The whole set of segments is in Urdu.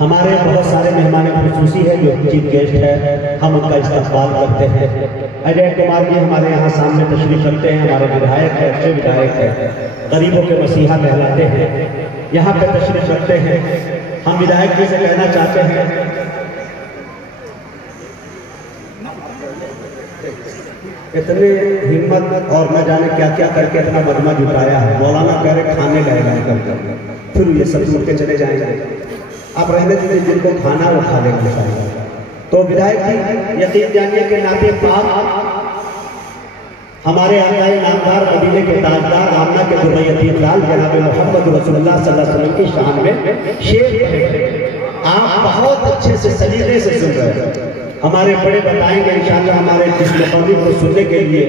ہمارے بہت سارے مہمان خصوصی ہیں جو چیف گیسٹ ہے، ہم ان کا استقبال کرتے ہیں۔ اجے کمار جی ہمارے یہاں سامنے تشریف رکھتے ہیں، ہمارے ودھایک ہے، اچھے ودھایک ہے، غریبوں کے مسیحا کہلاتے ہیں، یہاں پہ تشریف رکھتے ہیں۔ ہم ودھایک جی سے کہنا چاہتے ہیں اتنے ہمت اور نہ جانے کیا کیا کر کے اتنا مجمع جٹایا ہے۔ مولانا کہہ رہے کھانے لائے کر پھر یہ سب چھوڑ کے چلے جائیں گے، آپ رہنے دیجیے، جن کو کھانا وہ کھا لیں گے انشاءاللہ۔ تو ودھایک جی یقین جانیے کہ نعت پاک ہمارے آقا نامدار مدینے کے تاجدار آمنہ کے درہ یتیم لال جناب محمد رسول اللہ صلی اللہ علیہ وسلم کی شان میں شعر پڑھے، آپ بہت اچھے سے سلیقے سے سن رہے ہیں۔ ہمارے بڑے بتائیں گے انشاءاللہ، ہمارے اس مقامی کو سننے کے لیے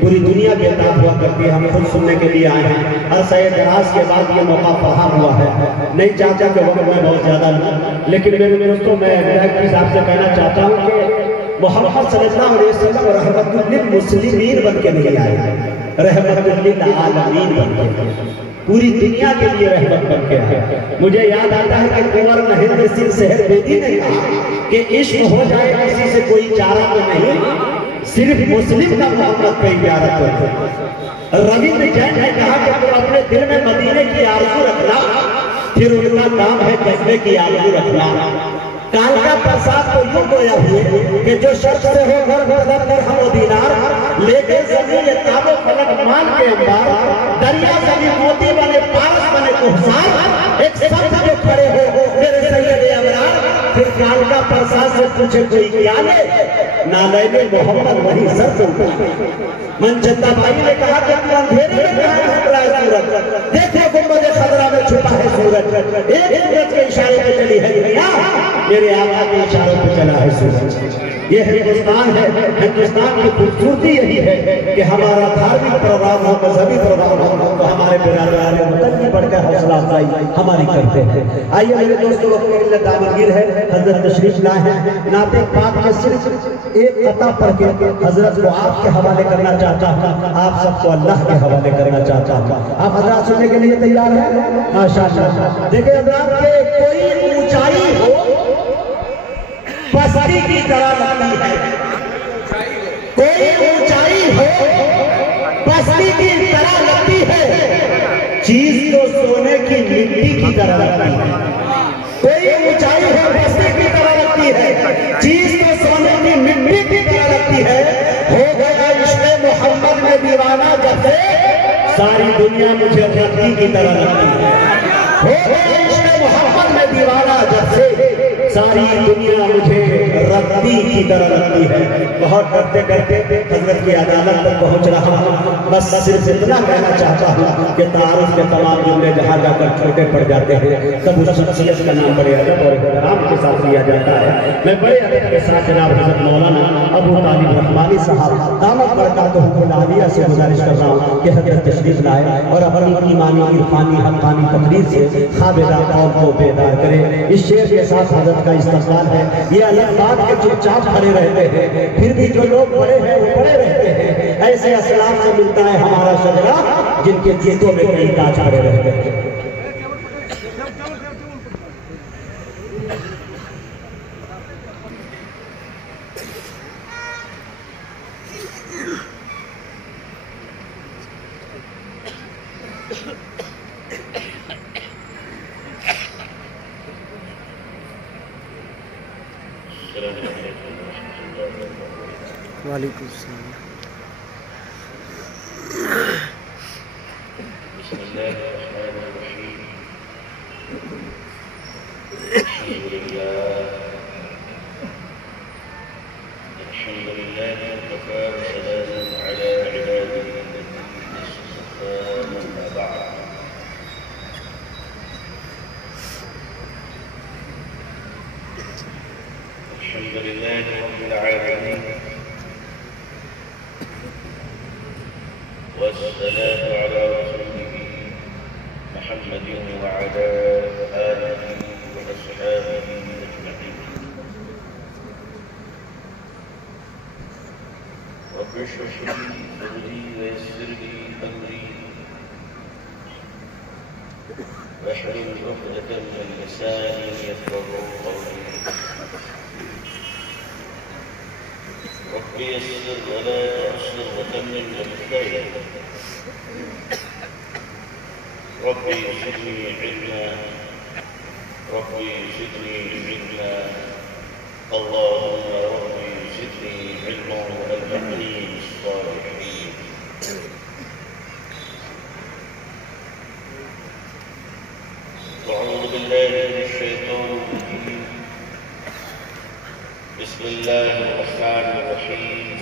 پوری دنیا بیتاب ہوا کرتی ہے، ہم خود سننے کے لیے آئے ہیں۔ عرصہ دراز کے بعد یہ موقع فراہم ہوا ہے، نہیں چاہتا کہ وقت میں بہت زیادہ لوں، لیکن میرے دوستوں میں ودھایک جی صاحب سے کہنا چاہتا ہوں کہ محمد صلی اللہ علیہ وسلم رحمت للمسلمین بن کے نہیں آئے، رحمت للعالمین بن کے، پوری دنیا کے لیے رحمت بن کے آئے۔ مجھے یاد آتا ہے کہ کنور مہندر سنگھ سہر بیدی نے کہا کہ عشق ہو جائے کسی سے کوئی چارہ تو نہیں، صرف مسلم کا محمد پہ اجارت ہوتا۔ رویندر جین نے کہا کہ تم اپنے دل میں مدینے کی آرزو رکھنا، پھر ان کا کام ہے جذبے کی آرزو رکھنا۔ کالکا پرساد کو یوں گویا ہوئے کہ جو شخص سے ہو گھر بدر درہم و دینار، لے کے زمین یہ تاب و فلک مان کے انبار، دریا زمین موتی بنے پارس بنے کوہسار، ایک سب جو کھڑے ہو میرے سید ابرار، پھر کالکا پرساد سے پوچھے کوئی کیا لے، نالین محمد وہی سر سنتا۔ منچندہ بھائی نے کہا کہ تو اندھیرے میں کہاں چھپ رہا ہے سورج، دیکھو گنبد خضرا میں چھپا ہے سورج، ایک سورج کے اشارے پہ چلی ہے دنیا، میرے آقا کے اشاروں پہ چلا ہے سورج۔ یہ ہندوستان ہے، ہندوستان کی خوبصورتی یہی ہے کہ ہمارا دھارمک پروگرام ہو، مذہبی پروگرام ہو تو ہمارے برادران وطن کی بڑھ کر حوصلہ افزائی ہماری کرتے ہیں۔ آئیے میرے دوستوں، وقت کی قلت دامگیر ہے، حضرت تشریف لائے ہیں، نعت پاک کے صرف ایک قطعہ پڑھ کے حضرت کو آپ کے حوالے کرنا چاہتا ہوں، آپ سب کو اللہ کے حوالے کرنا چاہتا ہوں۔ آپ حضرات سننے کے لیے تیار ہیں؟ ماشاءاللہ۔ دیکھیں حضرات کہ کوئی اونچائی ہو پستی کی طرح لگتی ہے، کوئی اونچائی ہو پستی کی طرح لگتی ہے، چیز تو سونے کی مٹی کی طرح لگتی ہے۔ کوئی اونچائی ہو پستی کی طرح لگتی ہے، چیز تو سونے کی مٹی کی طرح لگتی ہے۔ ہو گیا عشق محمد میں دیوانہ جب سے ساری دنیا مجھے رتی کی طرح لگتی ہے۔ ہو گیا عشق محمد میں دیوانہ جب سے ساری دنیا مجھے رتی کی طرح لگتی ہے۔ بہت ڈرتے ڈرتے حضرت کی عدالت تک پہنچ رہا ہوں، بس صرف اتنا کہنا چاہتا ہوں کہ تعارف کے تمام جملے جہاں جا کر چھوٹے پڑ جاتے ہیں، تب اس شخصیت کا نام بڑے ادب اور احترام کے ساتھ لیا جاتا ہے۔ میں بڑے ادب کے ساتھ جناب حضرت مولانا ابو طالب رحمانی صاحب دامت برکاتہ العالیہ سے گزارش کر رہا ہوں کہ حضرت تشریف لائے اور اپنی ایمانی عرفانی حقانی تقریر سے خابدہ قوم کو بیدار کرے۔ اس شعر کے ساتھ حضرت کا استقبال ہے۔ یہ الگ بات کے چپ چاپ کھڑے رہتے ہیں، پھر بھی جو لوگ بڑے ہیں وہ بڑے رہتے ہیں۔ ایسے اسلاف سے ملتا ہے ہمارا شجرہ جن کے جیتوں میں کئی تاج کھڑے رہتے ہیں۔ وعلیکم السلام۔ بسم اللہ الرحمن الرحیم، الحمد للہ وکفى وسلام علی عباده الذین اصطفى، اما بعد۔ الحمد للہ رب العالمین، والصلاة على رسوله محمد وعلى آله وأصحابه أجمعين۔ رب اشرح لي صدري ويسر لي أمري واحلل عقدة من لساني يفقهوا قولي رب يسر ولا تعسر وتمم بالخير ربي زدني علما ربي زدني علما اللهم ربي زدني علما وألهمني بالصالحين. أعوذ بالله من الشيطان الرجيم. بسم الله الرحمن الرحيم.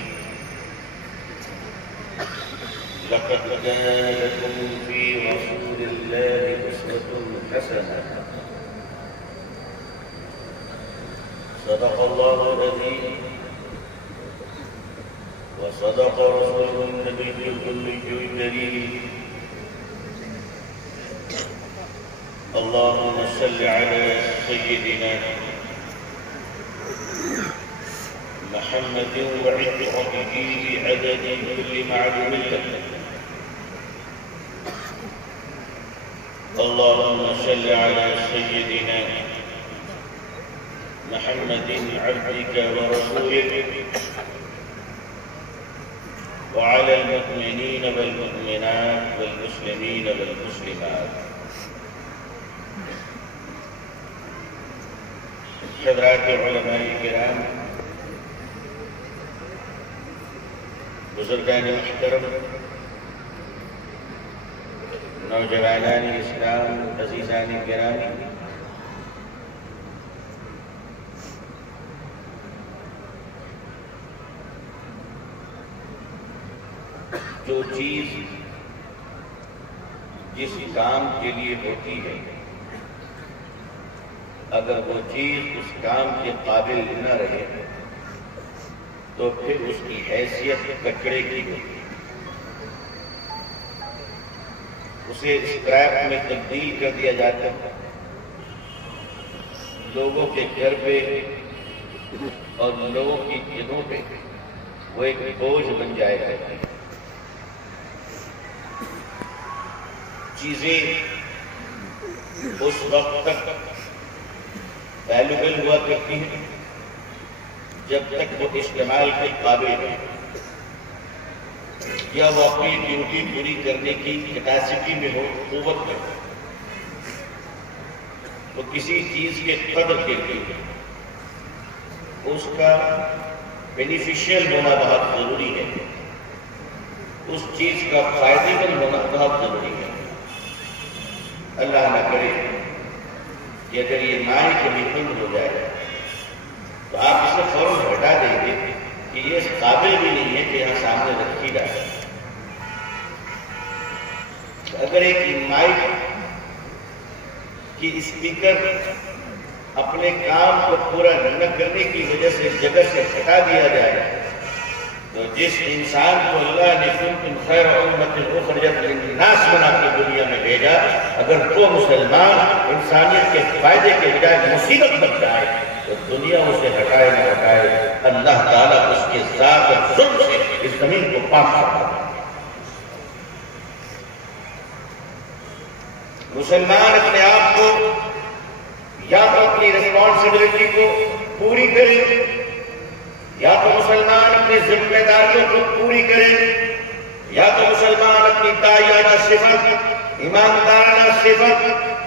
لقد كان لكم في رسول الله أسوة حسنة. صدق الله العظيم وصدق رسوله النبي الأمي الكريم. اللهم صل على سيدنا محمد وعترته بعدد كل معلوم له. اللهم صل على سيدنا محمد عبدك ورسولك وعلى المؤمنين والمؤمنات والمسلمين والمسلمات. حضرات علماء کرام، بزرگان محترم، نوجوانان اسلام، عزیزان گرامی، جو چیز جس کام کے لیے ہوتی ہے، اگر وہ چیز اس کام کے قابل نہ رہے تو پھر اس کی حیثیت کچرے کی ہوتی ہے. اسے اسکریپ میں تبدیل کر دیا جاتا ہے. لوگوں کے گھر پہ اور لوگوں کی جنوں پہ وہ ایک بوجھ بن جائے گا. چیزیں اس وقت تک ویلیبل ہوا کرتی ہیں جب تک وہ استعمال کے قابل ہے یا وہ اپنی ڈیوٹی پوری کرنے کی کیپیسٹی میں ہو، قوت میں ہو. تو کسی چیز کے قدر کے لیے اس کا بینیفیشیل ہونا بہت ضروری ہے، اس چیز کا فائدے مند ہونا بہت ضروری ہے. اللہ نہ کرے کہ اگر یہ مائی کبھی بند ہو جائے تو آپ اسے فوراً ہٹا دیں گے کہ یہ اس قابل بھی نہیں ہے کہ یہاں سامنے رکھی جائے. اگر ایک مائک کی اسپیکر اپنے کام کو پورا نہ کرنے کی وجہ سے جگہ سے ہٹا دیا جائے تو جس انسان کو اللہ نے کنتم خیر امۃ اخرجت للناس بنا کے دنیا میں بھیجا، اگر وہ مسلمان انسانیت کے فائدے کے بجائے مصیبت بن جائے تو دنیا اسے ہٹائے نہ ہٹائے اللہ تعالیٰ اس کے ذات اور ظلم سے اس زمین کو پاک کرتا ہے. مسلمان اپنے آپ کو یا تو اپنی ریسپانسبلٹی کو پوری کرے یا تو مسلمان اپنی ذمہ داریوں کو پوری کرے یا تو مسلمان اپنی داعیانہ صفت، ایماندارانہ صفت،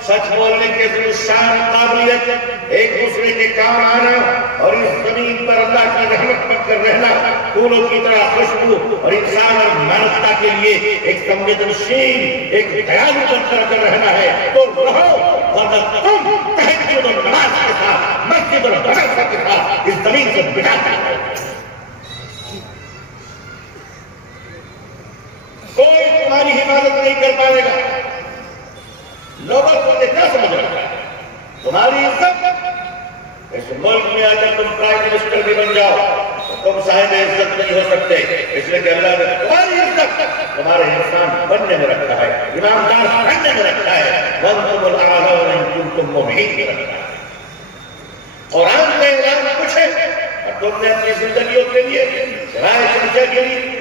سچ بولنے کے شان قابلیت، ایک دوسرے کے کام آنا اور اس زمین پر اللہ کی رحمت بن کر رہنا، پھولوں کی طرح خوشبو اور انسان اور مانوتا کے لیے ایک سنویدنشیل، ایک دیالو بن کر رہنا ہے تو رہو، ورنہ تم تہجد اور نماز کے ساتھ، مسجد اور مدرسہ کے ساتھ اس زمین سے بٹا کر رہو. کوئی تمہاری حفاظت نہیں کر پائے گا. لوگوں کو کیا سمجھ رکھا ہے تمہاری عزت؟ اس ملک میں اگر تم پرائم منسٹر بھی بن جاؤ تو تم صاحب عزت نہیں ہو سکتے، اس لیے کہ اللہ نے تمہاری عزت تمہارے انسان بننے میں رکھا ہے، ایماندار بننے میں رکھا ہے، وَأَنْتُمُ الْأَعْلَوْنَ إِن كُنتُم مُؤْمِنِينَ میں رکھا ہے. قرآن میں اعلان کچھ ہے اور تم نے اپنی زندگیوں کے لیے رائے چمچہ کے لیے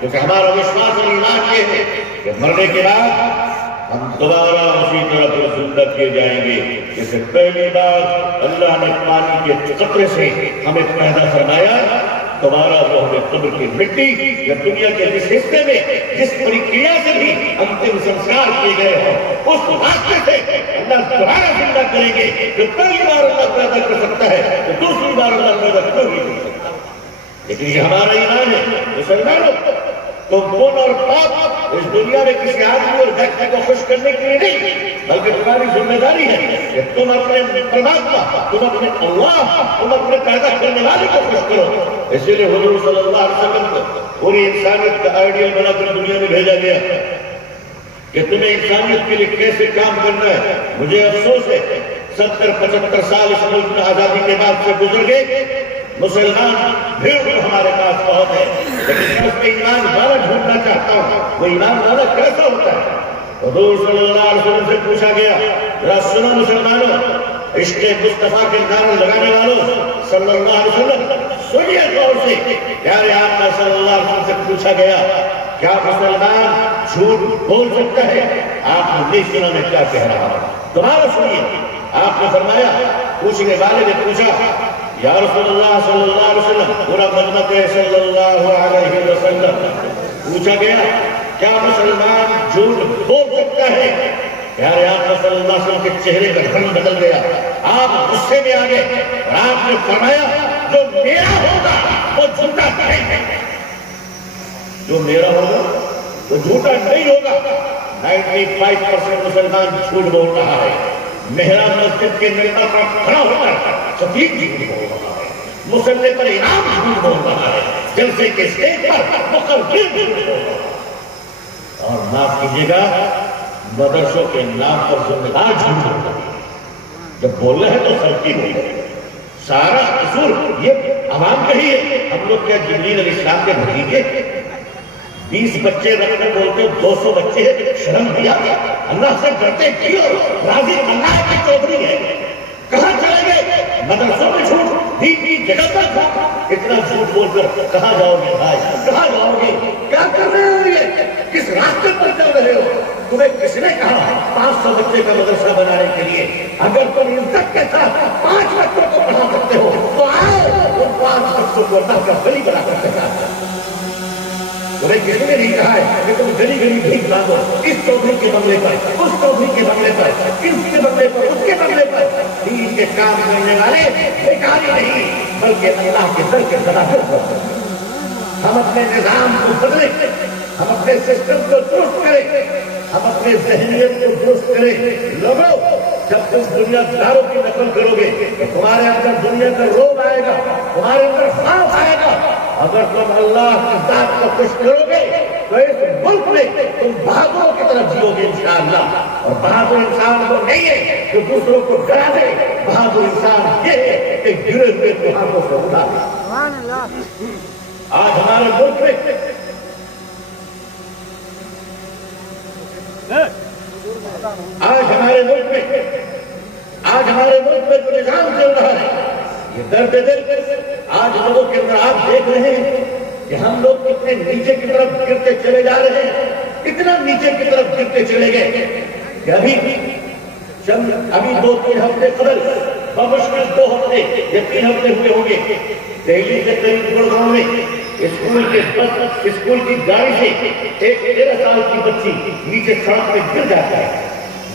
کیونکہ ہمارا وشواس اور ایمان یہ ہے کہ مرنے کے بعد ہم دوبارہ اسی طرح پر زندہ کیے جائیں گے جیسے پہلی بار اللہ نے پانی کے قطرے سے ہمیں پیدا فرمایا، دوبارہ وہ ہمیں قبر کی مٹی یا دنیا کے جس حصے میں جس پرکریا سے بھی انتم سنسکار کیے گئے ہوں اس راستے سے اللہ دوبارہ زندہ کریں گے۔ جو پہلی بار اللہ پیدا کر سکتا ہے تو دوسری بار اللہ پیدا کر نہیں سکتا، لیکن یہ ہمارا ایمان ہے مسلمانوں۔ تو خون اور پاپ اس دنیا میں کسی آدمی اور ویکتی کو خوش کرنے کے لیے نہیں، بلکہ تمہاری ذمہ داری ہے کہ تم اپنے پرماتما، تم اپنے اللہ، تم اپنے پیدا کرنے والے کو خوش کرو۔ اسی لیے حضور صلی اللہ علیہ وسلم کو پوری انسانیت کا آئیڈیل بنا کر دنیا میں بھیجا گیا کہ تمہیں انسانیت کے لیے کیسے کام کرنا ہے۔ مجھے افسوس ہے 70-75 سال اس ملک میں آزادی کے بعد سے گزر گئے، مسلمان بھیڑ تو ہمارے پاس بہت ہے، لیکن میں اس میں ایمان والا ڈھونڈنا چاہتا ہوں۔ وہ ایمان والا کیسا ہوتا ہے؟ حضور صلی اللہ علیہ وسلم سے پوچھا گیا، ذرا سنو مسلمانوں، عشق مصطفیٰ کے نعرے لگانے والوں صلی اللہ علیہ وسلم، سنیے غور سے۔ پیارے آقا صلی اللہ علیہ وسلم سے پوچھا گیا کیا مسلمان جھوٹ بول سکتا ہے؟ آپ نے نہیں سنا میں کیا کہہ رہا ہوں، دوبارہ سنیے۔ آپ نے فرمایا، پوچھنے والے نے پوچھا یا رسول اللہ صلی اللہ علیہ وسلم، پورا مجمع صلی اللہ علیہ وسلم، پوچھا گیا کیا مسلمان جھوٹ بول سکتا ہے؟ پیارے آقا صلی اللہ علیہ وسلم کے چہرے کا رنگ بدل گیا، آپ غصے میں آ گئے اور آپ نے فرمایا جو میرا ہوگا وہ جھوٹا نہیں ہے، جو میرا ہوگا وہ جھوٹا نہیں ہوگا۔ 95% مسلمان جھوٹ بول رہا ہے، محراب مسجد کے ممبر پر کھڑا ہو کر سفید جھوٹ بول رہا ہے، مصلی پر امام جھوٹ بول رہا ہے، جلسے کے اسٹیج پر مقرر جھوٹ بول رہا ہے، اور معاف کیجیے گا مدرسوں کے نام پر ذمہ دار جھوٹ بول رہا ہے۔ جب بول رہے ہیں تو سب کی بول رہے ہیں، سارا قصور یہ عوام کا ہی ہے۔ ہم لوگ کیا جبریل علیہ السلام کے بھتیجے 20 بچے رکھ کر بولتے 200 بچے ہیں، شرم نہیں آتا؟ اللہ سے ڈرتے کیوں؟ راضی اللہ کی چودھری ہے، کہاں چلے گئے؟ مدرسوں میں جھوٹ، دین کی جگہ پر جھوٹ، اتنا جھوٹ بول کر کہاں جاؤ گے بھائی؟ کہاں جاؤ گے؟ کیا کر رہے ہو؟ یہ کس راستے پر چل رہے ہو؟ تمہیں کس نے کہا 500 بچے کا مدرسہ بنانے کے لیے؟ اگر تم عزت کے ساتھ 5 بچوں کو پڑھا سکتے ہو تو آؤ ان 5 بچوں کو اللہ کا ولی بنا کر دکھا دو۔ تمہیں کسی نے نہیں کہا ہے کہ تم گلی گلی بھیک مانگو، اس چودھری کے بنگلے پر، اس چودھری کے بنگلے پر، اس کے بنگلے پر، اس کے بنگلے پر۔ دین کے کام کرنے والے بیکاری نہیں بلکہ اللہ کے در کے صداقت کرتے ہیں۔ ہم اپنے نظام کو بدلیں، ہم اپنے سسٹم کو درست کریں، ہم اپنے ذہنیت کو درست کریں۔ لوگوں جب تم دنیا داروں کی نقل کرو گے تو تمہارے اندر دنیا کا روب آئے گا، تمہارے اندر خوف آئے گا۔ اگر تم اللہ کی ذات کو خوش کرو گے تو اس ملک میں تم بہادروں کی طرف جیو گے انشاءاللہ۔ اور بہادر انسان وہ نہیں ہے جو دوسروں کو ڈرا دے، بہادر انسان یہ ہے کہ گرے ہوئے کو ہاتھوں سے اٹھا دے۔ آج ہمارے ملک میں جو نظام چل رہا ہے یہ درد دل آج لوگوں کے اندر آپ دیکھ رہے ہیں کہ ہم لوگ کتنے نیچے کی طرف گرتے چلے جا رہے ہیں، اتنا نیچے کی طرف گرتے چلے گئے کہ ابھی 2-3 ہفتے قبل بمشکل 2 ہفتے یا 3 ہفتے ہوئے ہوں گے، دہلی کے قریب گڑگاؤں میں اسکول کی گاڑی سے ایک 13 سال کی بچی نیچے سڑک میں گر جاتا ہے،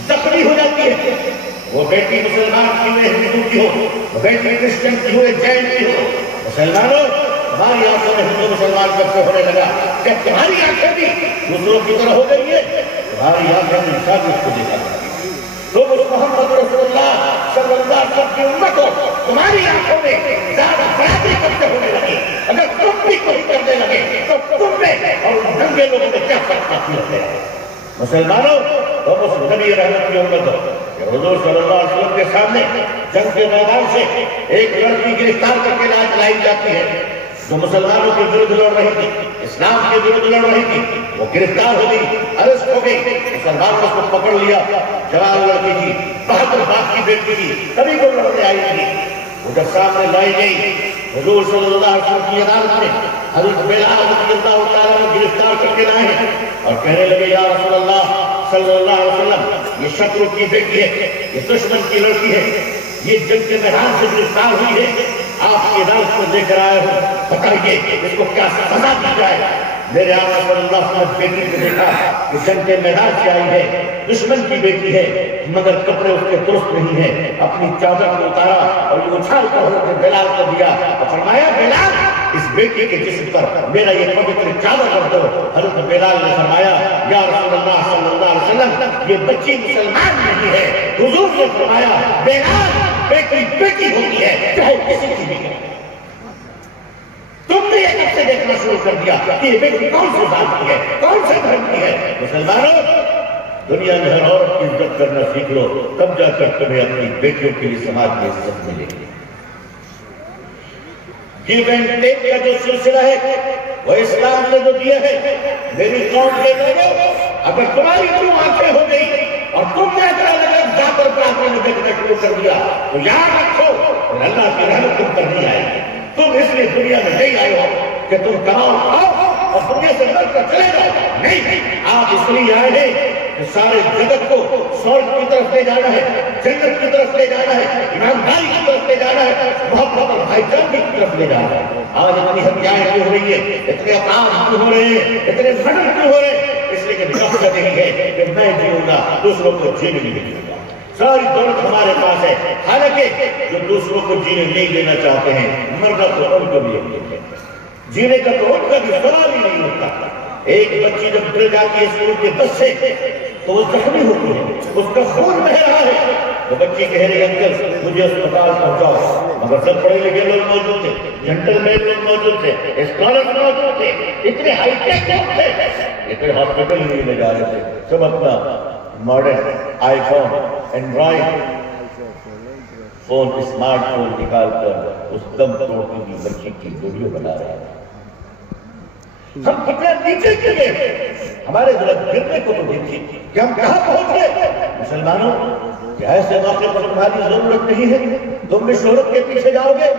زخمی ہو جاتی ہے۔ وہ بیٹی مسلمان کی ہوئے ہندو کی ہو، وہ بیٹی کرسچن کی ہوئے جین کی ہو، مسلمانوں تمہاری آنکھوں میں ہندو مسلمان کب سے ہونے لگا؟ جب تمہاری آنکھیں بھی دوسروں کی طرح ہو گئی ہے، تمہاری آنکھیں میں انسانیت کو دیکھا کرتی ہے۔ تم اس محمد رسول اللہ صلی اللہ علیہ وسلم کی امت ہو، تمہاری آنکھوں میں زیادہ برابری کب سے ہونے لگی؟ اگر تم بھی کوئی کرنے لگے تو تم میں اور ننگے لوگوں میں کیا فرق باقی ہوتے ہیں؟ مسلمانوں تم اس نبی رحمت کی امت ہو کہ حضور صلی اللہ علیہ وسلم کے سامنے جنگ کے میدان سے ایک لڑکی گرفتار کر کے لائی جاتی ہے جو مسلمانوں کے ورودھ لڑ رہی تھی، اسلام کے ورودھ لڑ رہی تھی۔ وہ گرفتار ہو گئی، ارسٹ ہو گئی، مسلمانوں نے اس کو پکڑ لیا۔ جوان لڑکی تھی، 72 باپ کی بیٹی تھی، سبھی کو لڑنے آئی تھی۔ وہ جب سامنے لائی گئی حضور صلی اللہ علیہ وسلم کی عدالت میں حضرت بلال رضی اللہ تعالیٰ کو گرفتار کر کے لائے اور کہنے لگے یا رسول اللہ صلی اللہ علیہ وسلم یہ شترو کی بیٹی ہے، یہ دشمن کی لڑکی ہے، یہ جنگ کے میدان سے گرفتار ہوئی ہے، آپ کی عدالت میں لے کر آئے ہو، بتائیے اس کو کیا سزا دی جائے؟ میرے آقا صلی اللہ علیہ وسلم بیٹی کو دیکھا کہ جنگ کے میدان سے آئی ہے، دشمن کی بیٹی ہے، مگر کپڑے اس کے درست نہیں ہیں، اپنی چادر کو اتارا اور یہ اچھال کر حضرت بلال کو دیا اور فرمایا بلال اس بیٹی کے جسم پر میرا یہ پوتر چادر کر دو۔ حضرت بلال نے فرمایا یا رسول اللہ صلی اللہ علیہ وسلم یہ بچی مسلمان نہیں ہے۔ حضور نے فرمایا بلال بیٹی بیٹی ہوتی ہے چاہے کسی کی بھی ہے۔ تم نے یہ کب سے دیکھنا شروع کر دیا کہ یہ بیٹی کون سی ذات کی ہے، کون سے دھرم کی ہے؟ مسلمانوں دنیا میں ہر عورت کی عزت کرنا سیکھ لو، تب جا کر تمہیں اپنی بیٹیوں کے لیے سماج میں عزت ملے گی۔ گیو اینڈ ٹیک کا جو سلسلہ ہے وہ اسلام نے جو دیا ہے، میری قوم کے لوگوں اگر تمہاری کیوں آنکھیں ہو گئی اور تم نے اگر الگ جا کر پراپر میں دیکھنا شروع کر دیا تو یاد رکھو اللہ کی رحمت تم پر نہیں آئے گی۔ تم اس لیے دنیا میں نہیں آئے ہو کہ تم کماؤ کھاؤ اور دنیا سے مر کر چلے جاؤ، نہیں، آپ اس لیے آئے ہیں کہ سارے جگت کو سورگ کی طرف لے جانا ہے، جنت کی طرف لے جانا ہے، ایمانداری کی طرف لے جانا ہے، محبت اور بھائی چارگی کی طرف لے جانا ہے۔ آج اتنی ہتیائیں کیوں ہو رہی ہیں، اتنے اپرادھ کیوں ہو رہے ہیں، اتنے مرڈر کیوں ہو رہے ہیں؟ اس لیے کہ مقصد یہی ہے کہ میں جیوں گا دوسروں کو جینے نہیں دوں گا۔ ساری دولت ہمارے پاس ہے، حالانکہ جو دوسروں کو جینے نہیں دینا چاہتے ہیں مرنا تو ان کو بھی ہے، جینے کا تو ان کا بھی سوال ہی نہیں ہوتا۔ ایک بچی جب گر جاتی ہے اسکول کے بس سے تو وہ زخمی ہوتی ہے، اس کا خون بہ رہا ہے، وہ بچی کہہ رہی انکل مجھے اسپتال پہنچاؤ، مگر سب پڑھے لکھے لوگ موجود تھے، جنٹل مین لوگ موجود تھے، اسکالر موجود تھے، اتنے ہائی ٹیک لوگ تھے، اتنے ہاسپٹل نہیں لے جا رہے تھے، سب اپنا modern iPhone Android phone smartphone نکال کر اس دم توڑتی ہوئی بچی کی ویڈیو بنا رہے ہیں۔ ہم کتنے نیچے گرے، ہمارے ذرا گرنے کو تو دیکھیے کہ ہم کہاں پہنچے۔ مسلمانوں کہ ایسے موقع پر تمہاری ضرورت نہیں ہے تم بھی شہرت کے پیچھے جاؤ گے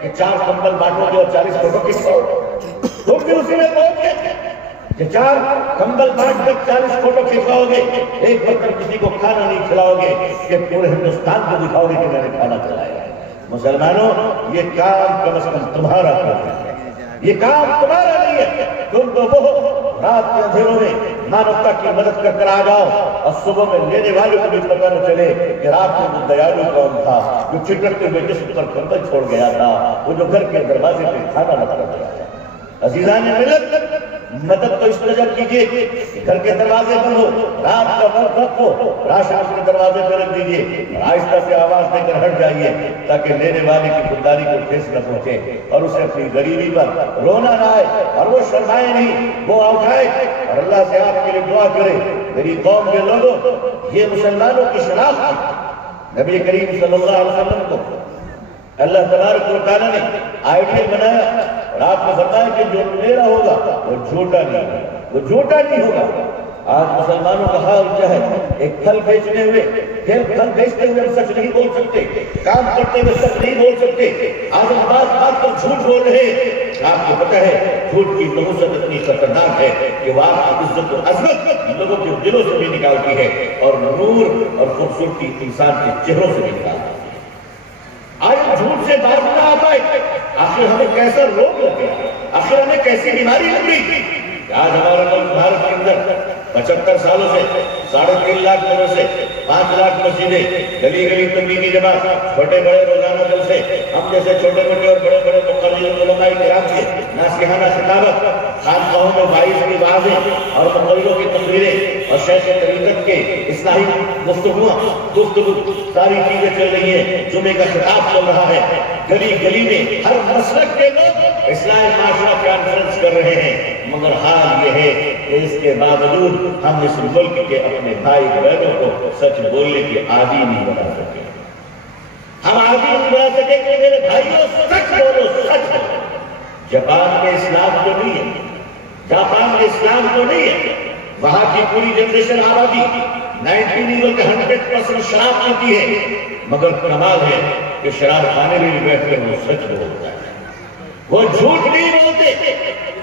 کہ 4 کمبل بانٹو گے اور 40 فوٹو کھینچاؤ گے، تم بھی اسی میں پہنچ گئے کہ 4 کمبل بانٹ کر 40 فوٹو کھینچاؤ گے، ایک برتن کسی کو کھانا نہیں کھلاؤ گے کہ پورے ہندوستان کو دکھاؤ گے کہ میں نے کھانا کھلایا ہے۔ مسلمانوں یہ کام کم از کم تمہارا کرنا ہے، یہ کام تمہارا نہیں ہے۔ تم تو وہ رات کے اندھیروں میں مانوتا کی مدد کر کر آ جاؤ اور صبح میں لینے والوں کو بھی پتہ نہ چلے کہ رات میں وہ دیالو کون تھا جو چٹکتے ہوئے جسم پر کمبل چھوڑ گیا تھا، وہ جو گھر کے دروازے پہ کھانا نہ کر گیا تھا۔ عزیزان ملت مدد تو اس طرح کیجیے کہ گھر کے دروازے بند ہو، رات کا وقت ہو، راشن اس کے دروازے پہ رکھ دیجیے، آہستہ سے آواز دے کر ہٹ جائیے تاکہ لینے والے کی خودداری کو ٹھیس نہ پہنچے اور اسے اپنی غریبی پر رونا نہ آئے اور وہ شرمائے نہیں، وہ اٹھائے اور اللہ سے آپ کے لیے دعا کرے۔ میری قوم کے لوگوں یہ مسلمانوں کی شناخت ہے۔ نبی کریم صلی اللہ علیہ وسلم کو اللہ تبارک و تعالیٰ نے آئیڈیل بنایا اور آپ نے فرمایا کہ جو میرا ہوگا وہ جھوٹا نہیں ہوگا، وہ جھوٹا نہیں ہوگا۔ آج مسلمانوں کا حال کیا ہے؟ ایک پھل بیچنے ہوئے پھر پھل بیچتے ہوئے ہم سچ نہیں بول سکتے، کام کرتے ہوئے سچ نہیں بول سکتے، آج ہم بات پر جھوٹ بول رہے ہیں۔ آپ کو پتہ ہے جھوٹ کی نحوست اتنی خطرناک ہے کہ وہ آپ کی عزت و عظمت لوگوں کے دلوں سے بھی نکالتی ہے اور نور اور خوبصورتی انسان کے چہروں سے بھی نکالتی ہے۔ آج جھوٹ سے باز نہ آ پائے، آخر ہمیں کیسا روگ لگ گیا، آخر ہمیں کیسی بیماری لگ گئی۔ آج ہمارا ملک بھارت کے اندر 75 سالوں سے 3.5 لاکھ مدرسے، 5 لاکھ مسجدیں، گلی گلی تبلیغی جماعت، چھوٹے بڑے روزانہ جلسے، ہم جیسے چھوٹے موٹے اور بڑے بڑے مقررین علماء کرام کی ناصحانہ خطابت، خانقاہوں میں وائز کی واضح اور مقرروں کی تقریریں اور شیخ طریقت کے اصلاحی گفتگو ساری چیزیں چل رہی ہیں، جمعے کا خطاب چل رہا ہے، گلی گلی میں ہر مسلک کے لوگ اسلامی معاشرہ کانفرنس کر رہے ہیں، مگر حال یہ ہے کہ اس کے باوجود ہم اس ملک کے اپنے بھائی بہنوں کو سچ بولنے کے عادی نہیں بنا سکے۔ ہم عادی نہیں بنا سکے کہ میرے بھائیوں سچ بولو، سچ بولو۔ جاپان میں اسلام تو نہیں ہے، جاپان میں اسلام تو نہیں ہے، وہاں کی پوری جنریشن آبادی 100% شراب پیتی ہے، مگر کمال ہے کہ شراب کھانے میں بھی بیٹھ کر وہ سچ بولتا ہے، وہ جھوٹ نہیں بولتے۔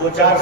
2-4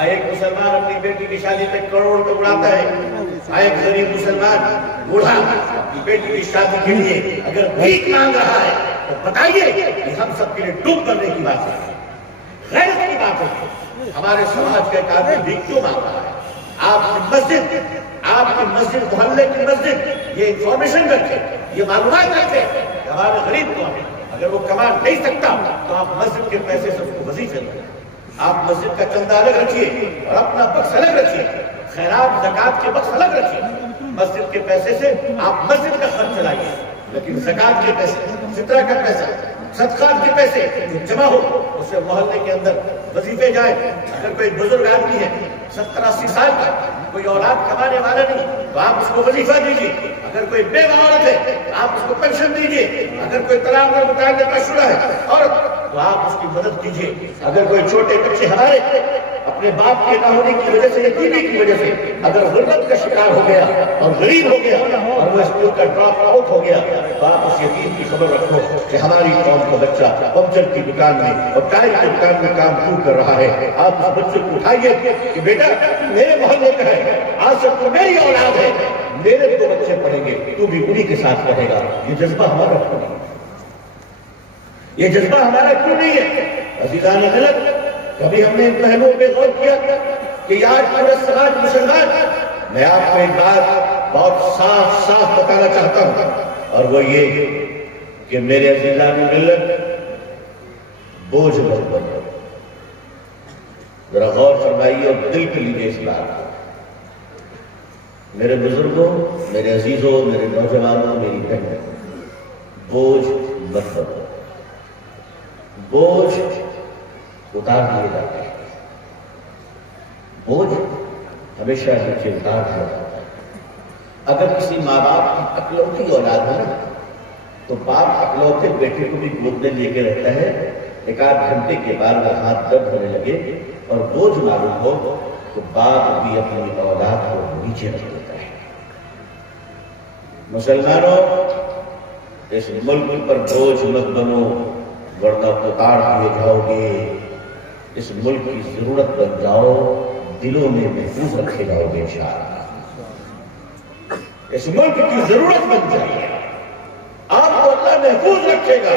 ایک مسلمان اپنی بیٹی کی شادی میں کروڑ روپے اڑاتا ہے، ایک غریب مسلمان بوڑھا اپنی بیٹی کی شادی کے لیے اگر بھیک مانگ رہا ہے تو بتائیے کہ ہم سب کے لیے ڈوب کرنے کی بات ہے، غیرت کی بات ہے۔ ہمارے سماج کا ایک آدمی بھیک کیوں مانگ رہا ہے؟ آپ کی مسجد محلے کی مسجد یہ انفارمیشن رکھے، یہ معلومات رکھے کہ ہمارے غریب کو اگر وہ کما نہیں سکتا تو آپ مسجد کے پیسے سے اس کو وظیفے دیں، آپ مسجد کا چندہ الگ رکھیے اور اپنا بخش الگ رکھیے، خیرات زکات کے بخش الگ رکھیے، مسجد کے پیسے سے آپ مسجد کا خرچ چلائیے، لیکن زکات کے پیسے، فطرہ کا پیسہ، صدقات کے پیسے جمع ہو اس سے محلے کے اندر وظیفے جائیں۔ اگر کوئی بزرگ آدمی ہے 70-80 سال کا، کوئی اولاد کمانے والا نہیں تو آپ اس کو وظیفہ دیجیے، اگر کوئی بیوہ عورت ہے آپ اس کو پینشن دیجیے، اگر کوئی طلاق اور مطالبے کا شدہ ہے عورت تو آپ اس کی مدد کیجیے، اگر کوئی چھوٹے بچے ہمارے اپنے باپ کے نہ ہونے کی وجہ سے یا بیوی کی وجہ سے اگر غربت کا شکار ہو گیا اور غریب ہو گیا اور وہ اسکول کا ڈراپ آؤٹ ہو گیا تو آپ اس یتیم کی خبر رکھو کہ ہماری قوم کا بچہ پنچر کی دکان میں اور ٹائر کی دکان میں کام کیوں کر رہا ہے، آپ اس بچے کو اٹھائیے کہ بیٹا میرے محلے کا ہے، آج سے تو میری اولاد ہے، میرے 2 بچے پڑھیں گے، تو بھی انہی کے ساتھ پڑھے گا۔ یہ جذبہ ہمارا کیوں نہیں ہے؟ یہ جذبہ ہمارا کیوں نہیں ہے؟ عزیزان ملت، کبھی ہم نے ان پہلوؤں پہ غور کیا کہ آج پورا سماج مسلمان، میں آپ کو ایک بات بہت صاف بتانا چاہتا ہوں اور وہ یہ کہ میرے عزیزان ملت بوجھ مت بنو، ذرا غور فرمائیے اور دل پہ لیجیے اس بات کو۔ میرے بزرگوں، میرے عزیزوں، میرے نوجوانوں، میری بہنوں، بوجھ مت بنو، بوجھ اتار دیے جاتے ہیں، بوجھ ہمیشہ نیچے اتار دیا جاتا ہے۔ اگر کسی ماں باپ کی اکلوتی اولاد ہے تو باپ اکلوتے بیٹے کو بھی گود میں لے کے رہتا ہے، 1-8 گھنٹے کے بعد وہ ہاتھ درد ہونے لگے اور بوجھ معلوم ہو تو باپ بھی اپنی اولاد کو نیچے رکھ دیتا ہے۔ مسلمانوں، اس ملک پر بوجھ مت بنو ورنہ اتار دیے جاؤ گے، اس ملک کی ضرورت بن جاؤ، دلوں میں محفوظ رکھے جاؤ گے انشاءاللہ۔ اس ملک کی ضرورت بن جائے، آپ کو اللہ محفوظ رکھے گا،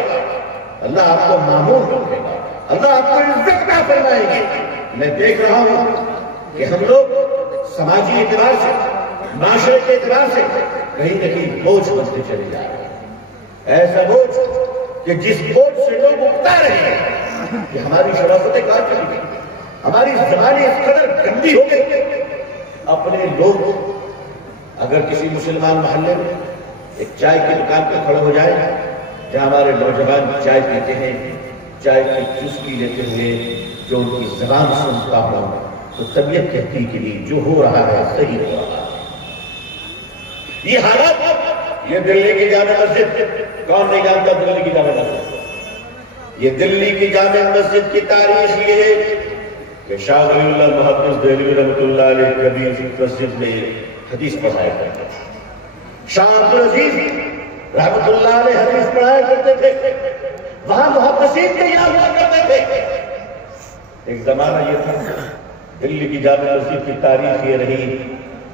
اللہ آپ کو معمول رکھے گا، اللہ آپ کو عزت عطا فرمائے گا۔ میں دیکھ رہا ہوں کہ ہم لوگ سماجی اعتبار سے، معاشرے کے اعتبار سے کہیں نہ کہیں بوجھ بنتے چلے جا رہے ہیں، ایسا بوجھ کہ جس بوجھ سے لوگ اکتا رہے ہیں کہ ہماری شرافتیں کار چلی گئی، ہماری زبانیں اس قدر گندی ہو گئی۔ اپنے لوگ اگر کسی مسلمان محلے میں ایک چائے کی دکان پہ کھڑے ہو جائیں جہاں ہمارے نوجوان چائے پیتے ہیں، چائے کی چسکی لیتے ہوئے جو ان کی زبان سنتا ہوں تو طبیعت کہتی کہ جو ہو رہا ہے صحیح ہو رہا ہے۔ یہ حالات، یہ دلی کی جامع مسجد، کون نہیں جانتا دلی کی جامع مسجد؟ یہ دلی کی جامع مسجد کی تاریخ یہ ہے کہ شاہ ولی اللہ محدث دہلوی رحمۃ اللہ علیہ کبھی اس مسجد میں حدیث پڑھایا کرتے تھے، شاہ عبدالعزیز رحمۃ اللہ علیہ حدیث پڑھایا کرتے تھے، وہاں محدثین تیار ہوا کرتے تھے۔ ایک زمانہ یہ تھا، دلی کی جامع مسجد کی تاریخ یہ رہی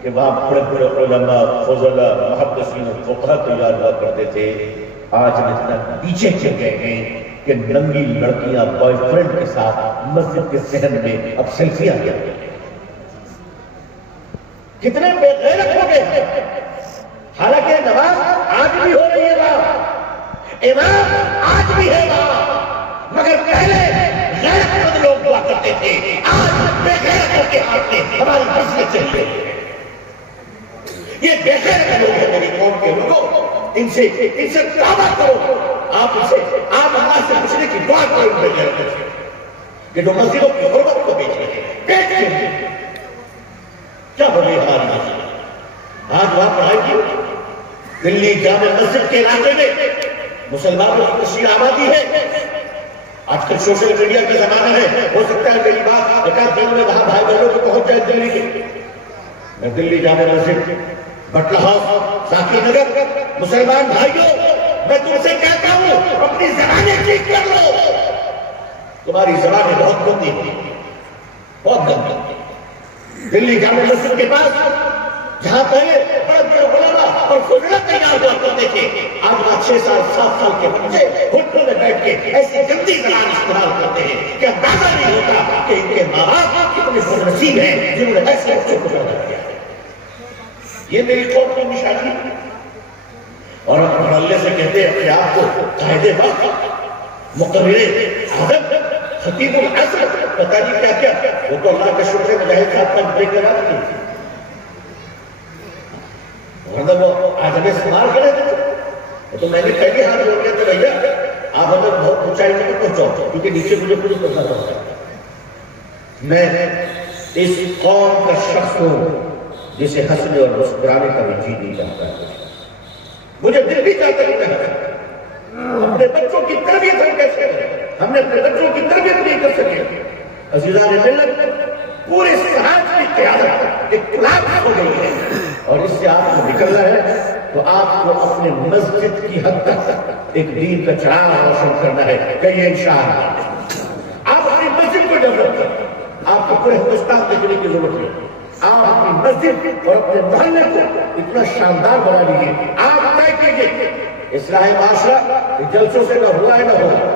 کہ وہاں بڑے بڑے علماء، فضلاء، محدثین و فقہاء تیار ہوا کرتے تھے۔ آج ہم اتنا پیچھے چل گئے ہیں کہ ننگی لڑکیاں بوائے فرینڈ کے ساتھ مسجد کے صحن میں اب سیلفیاں لے رہی ہیں۔ کتنے بے غیرت ہو گئے ہیں، حالانکہ نماز آج بھی ہو رہی ہے وہاں، امام آج بھی ہے وہاں، مگر پہلے غیرت مند لوگ ہوا کرتے تھے، آج بے غیرتوں کے ہاتھ میں ہماری مسجد چلیے۔ یہ بے غیرت لوگ ہیں میری قوم کے لوگوں، ان سے توبہ کرو، آپ اللہ سے پوچھنے کی دعا کرو ان بے غیرتوں سے کہ جو مسجدوں کی غربت کو بیچ رہے ہیں، بیچ رہے ہیں۔ کیا ہو گئی ہماری مسجد؟ آج وہاں پڑھائی کی دلی جامع مسجد کے علاقے میں مسلمانوں کی کثیر آبادی ہے۔ آج کل سوشل میڈیا کا زمانہ ہے، ہو سکتا ہے میری بات ایک-آدھ دن میں وہاں بھائی بہنوں کو پہنچ جائے دلی کے۔ میں دلی جامع مسجد، بٹلہ ہاؤس، ذاکر نگر، مسلمان بھائیوں، میں تم سے کہتا ہوں اپنی زبانیں ٹھیک کر لو، تمہاری زبانیں بہت گندی ہیں، بہت گندی. دلی جامع مسجد کے پاس جہاں پہلے بڑے بڑے علماء اور فضلا تیار ہوا کرتے تھے، آج 6 سال 7 سال کے بچے گھٹنوں میں بیٹھ کے ایسی گندی زبان استعمال کرتے ہیں کہ اندازہ نہیں ہوتا کہ ان کے ماں باپ کتنے خوش نصیب ہیں جنہوں نے ایسے بچوں کو پیدا کیا. یہ میری قوم کی نشانی ہے. اور محلے سے کہتے ہیں اپنے آپ کو قائد وقت، مقرر اعظم، خطیب العصر، پتہ نہیں کیا کیا. وہ تو اللہ کا شکر ہے مجاہد صاحب کا بریک لگا دی، ورنہ وہ آدم استعمال کرے تھے. تو میں نے پہلے ہاتھ جوڑ کے تو بھیا آپ اگر بہت اونچائی تک پہنچاؤ، کیونکہ نیچے مجھے کچھ پتا ہوتا ہے. میں اس قوم کا شخص ہوں جسے ہنسنے اور مسکرانے کا بھی جی نہیں چاہتا ہے. مجھے دل بھی چاہتا نہیں ہے اپنے بچوں کی تربیت ہم کیسے کریں. ہم نے اپنے بچوں کی تربیت نہیں کر سکے. عزیزان ملت، پورے سماج کی قیادت ایک کلاس ہو گئی ہے، اور اس سے آپ کو نکلنا ہے تو آپ کو اپنے مسجد کی حد تک ایک دین کا چراغ روشن کرنا ہے. کہیے انشاءاللہ. آپ اپنی مسجد کو ڈیولپ کریں. آپ کو پورے ہندوستان دیکھنے کی ضرورت ہے. آپ اپنی مسجد اور اپنے محلے کو اتنا شاندار بنا لیجیے. آپ طے کیجیے اصلاح معاشرہ جلسوں سے نہ ہوا ہے نہ ہوگا.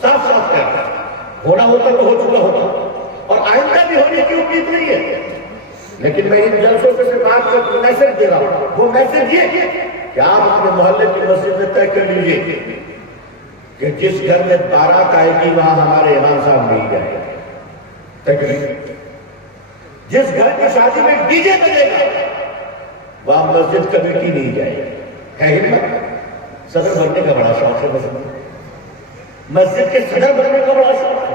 صاف صاف کہتا ہے ہونا ہوتا تو ہو چکا ہوتا، اور آئندہ بھی ہونے کی امید نہیں ہے. لیکن میں ان جلسوں سے بات کر میسج دے رہا ہوں. وہ میسج یہ کہ آپ اپنے محلے کی مسجد میں طے کر لیجیے کہ جس گھر میں بارات آئے گی وہاں ہمارے امام صاحب نہیں جائے گا. طے کر لیجیے. جس گھر کی شادی میں ڈی جے بجے گا وہاں مسجد کمیٹی نہیں جائے گی. ہے ہمت. صدر بننے کا بڑا شوق ہے مسجد کے صدر بننے کا بڑا شوق ہے.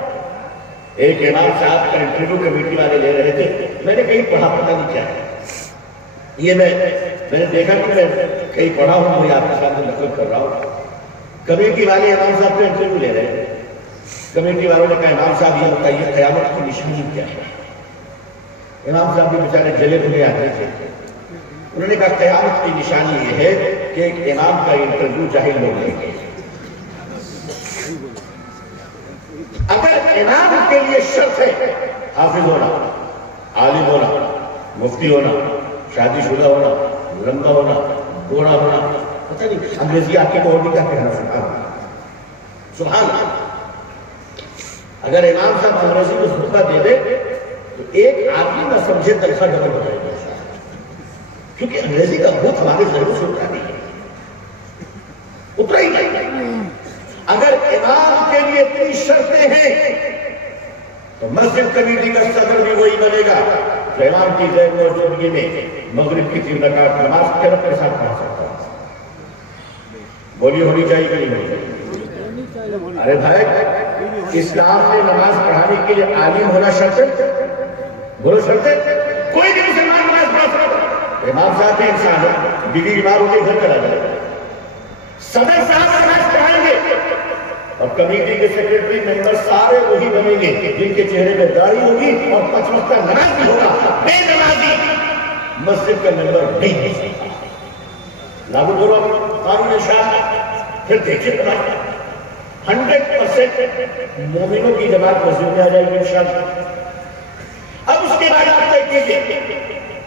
ایک امام صاحب کا انٹرویو کمیٹی والے لے رہے تھے. میں نے کہیں پڑھا پتا نہیں کیا ہے یہ. میں نے دیکھا کہ میں کہیں پڑھا ہوں، میں آپ کے سامنے نقل کر رہا ہوں. کمیٹی والے امام صاحب کا انٹرویو لے رہے تھے. کمیٹی والوں نے کہا امام صاحب یہ بتائیے قیامت کی نشانی کیا ہے. امام صاحب بھی بیچارے جلے بھلے آتے تھے. انہوں نے کہا قیامت کی نشانی یہ ہے کہ ایک امام کا انٹرویو جاہل لوگ لیں گے. اگر امام کے لیے شرط ہے حافظ ہونا، عالم ہونا، مفتی ہونا، شادی شدہ ہونا، لمبا ہونا، گوڑا ہونا، پتہ نہیں انگریزی آپ کے بہت کا کہنا. سبحان اللہ. اگر امام صاحب انگریزی میں خطبہ دے دے تو ایک آدمی نہ سمجھے تنخواہ ڈبل ہو جائے گا، کیونکہ انگریزی کا بھوت ہمارے ضرور سے اترا نہیں ہے. اترا ہی نہیں. اگر امام کے لیے اتنی شرطیں ہیں تو مسجد کمیٹی کا صدر بھی وہی بنے گا جو امام کی غیر موجودگی میں مغرب کی 3 رکعت نماز کرب کے ساتھ پڑھ سکتا ہے. بولی ہونی چاہیے کہ نہیں ہونی چاہیے؟ ارے بھائی، اسلام میں نماز پڑھانے کے لیے عالم ہونا شرط ہے. بولو شرط ہے. کوئی بھی مسلمان نماز پڑھ سکتا. امام صاحب کے انسان ہے، بیوی بیمار ہو کے گھر چلا جائے. صدر صاحب نماز پڑھائیں گے اور کمیٹی کے سیکرٹری ممبر سارے وہی بنیں گے جن کے چہرے میں داڑھی ہوگی اور 5 وقت کا نماز بھی ہوگا. بے نمازی مسجد کا ممبر نہیں ہو سکتا. لاگو کرو قانون شاہ. پھر دیکھیے 100% مومنوں کی جماعت مسجد میں آ جائے گی انشاءاللہ. اب اس کے بعد آپ طے کیجیے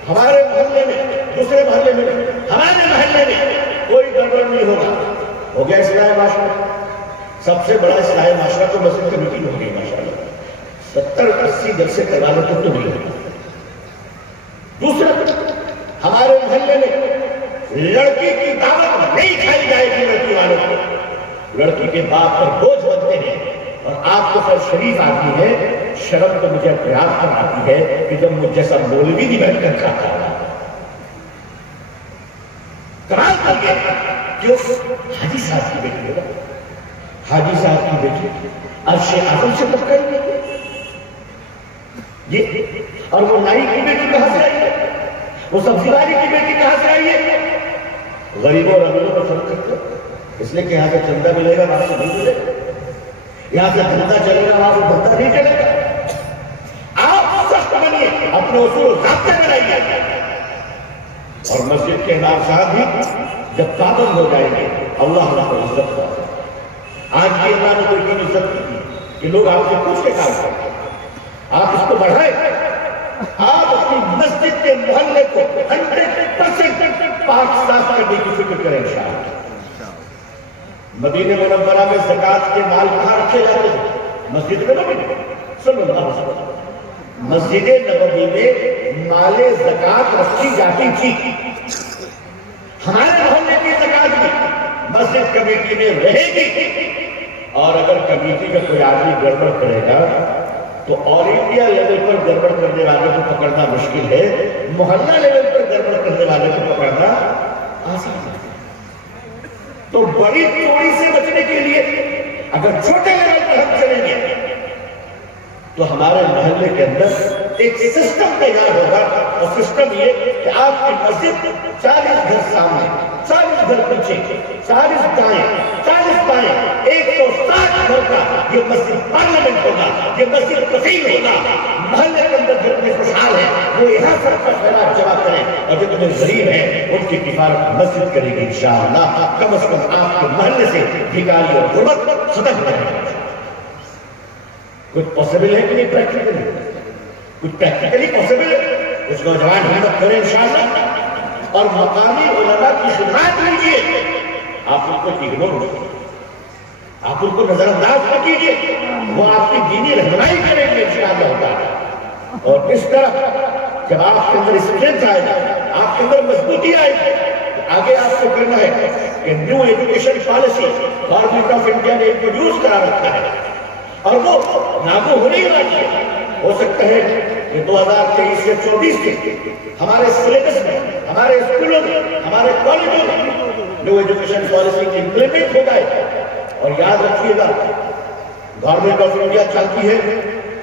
ہمارے محلے میں، دوسرے محلے میں، ہمارے محلے میں کوئی گڑبڑ نہیں ہوگا. ہو گیا اصلاح معاشرہ. سب سے بڑا اصلاح معاشرہ تو مسجد کمیٹی میں ہوگی ماشاءاللہ. 70-80 جلسے کروا لے تو نہیں ہوگا. دوسرا، ہمارے محلے میں لڑکی کی دعوت نہیں کھائی جائے گی. لڑکی والوں کو لڑکی کے باپ پر بوجھ بنتے ہیں اور آپ تو سر شریف آدمی ہے. شرم تو مجھے اپنے آپ پر آتی ہے کہ جب مجھ جیسا مولوی بھی بیٹھ کر کھاتا ہے. کمال کر کے جو حاجی صاحب کی بیٹی ہوگا، حاجی صاحب کی بیٹی عرش اعظم سے ٹکرائی گئی یہ. اور وہ نائی کی بیٹی کہاں سے آئی ہے؟ وہ سبزی والی کی بیٹی کہاں سے آئی ہے؟ غریبوں اور امیروں کو فرق کرتے اس لیے کہ یہاں سے چندہ ملے گا وہاں سے نہیں ملے گا. یہاں سے دھندا چلے گا وہاں سے دھندا نہیں چلے گا. آپ سخت بنیے، اپنے اصول و ضابطے بنائیے. اور مسجد کے امام صاحب بھی جب پابند ہو جائیں گے اللہ کو عزت کرتا ہے. آج کی اللہ نے کوئی عزت کی کہ لوگ آپ سے پوچھ کے کام کرتے ہیں. آپ اس کو بڑھائیں. آپ اپنی مسجد کے محلے کو 100% پاک صاف کرنے کی فکر کریں انشاءاللہ. مدینہ منورہ میں زکوٰۃ کے مال کہاں رکھے جاتے ہیں؟ مسجد میں نہیں. صلی اللہ علیہ وسلم مسجد نبوی میں مال زکوٰۃ رکھی جاتی تھی. ہمارے محلے کی زکوٰۃ بھی مسجد کمیٹی میں رہے گی. اور اگر کمیٹی کا کوئی آدمی گڑبڑ کرے گا تو آل انڈیا لیول پر گڑبڑ کرنے والے کو پکڑنا مشکل ہے, محلہ لیول پر گڑبڑ کرنے والے کو پکڑنا آسان ہے. تو بڑی چوری سے بچنے کے لیے اگر چھوٹے لیول پر ہم چلیں گے تو ہمارے محلے کے اندر ایک سسٹم تیار ہوگا. اور سسٹم یہ کہ آپ کی مسجد 40 گھر سامنے, 40 گھر پیچھے, 40 دائیں, 40 بائیں, 160 گھر کا یہ مسجد پارلیمنٹ ہوگا. یہ مسجد کثیر ہوگا. محلے کے اندر جتنے خوشحال ہیں وہ یہاں سب کا خیرات جمع کریں, اور جتنے غریب ہیں ان کی کفالت مسجد کرے گی انشاءاللہ. کم از کم آپ کے محلے سے بھکاری اور غربت ختم کریں گے. کچھ پاسبل ہے کہ نہیں پریکٹیکل ہے؟ کچھ پریکٹیکلی پاسبل ہے. کچھ نوجوان ہمت کریں انشاءاللہ اور مقامی علماء کی خدمات لیجیے. آپ ان کو اگنور نہ کیجیے, آپ ان کو نظر انداز نہ کیجیے. وہ آپ کی دینی رہنمائی کریں گے انشاءاللہ. اور اس طرح جب آپ کے اندر اسٹرینتھ آئے گا, آپ کے اندر مضبوطی آئے گی, آگے آپ کو کرنا ہے کہ new education policy government of India نے انٹروڈیوس کرا رکھا ہے اور وہ لاگو ہونے والی ہے. ہو سکتا ہے کہ 2023 سے 24 سے ہمارے سلیبس میں, ہمارے اسکولوں میں, ہمارے کالجوں میں نیو ایجوکیشن پالیسی امپلیمنٹ ہو جائے. اور یاد رکھیے گا گورنمنٹ آف انڈیا چاہتی ہے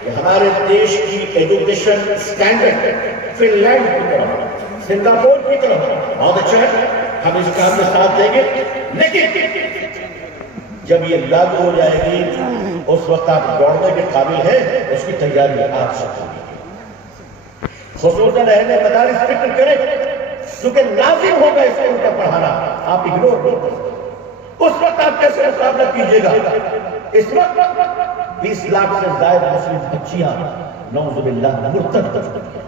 کہ ہمارے دیش کی ایجوکیشن اسٹینڈرڈ فن لینڈ کی طرح, سنگاپور کی طرح بہت اچھا ہے, ہم اس کام میں ساتھ دیں گے. لیکن جب یہ لاگو ہو جائے گی اس وقت آپ دوڑنے کے قابل ہیں, اس کی تیاری آپ سے کریں. خصوصاً اہل مدارس فکر کریں کیونکہ لازم ہوگا اسکول کا پڑھانا, آپ اگنور نہیں کر سکتے. اس وقت آپ کیسے مقابلہ کیجیے گا؟ اس وقت 20 لاکھ سے زائد مسلم بچیاں نعوذ باللہ مرتد کر چکی ہیں.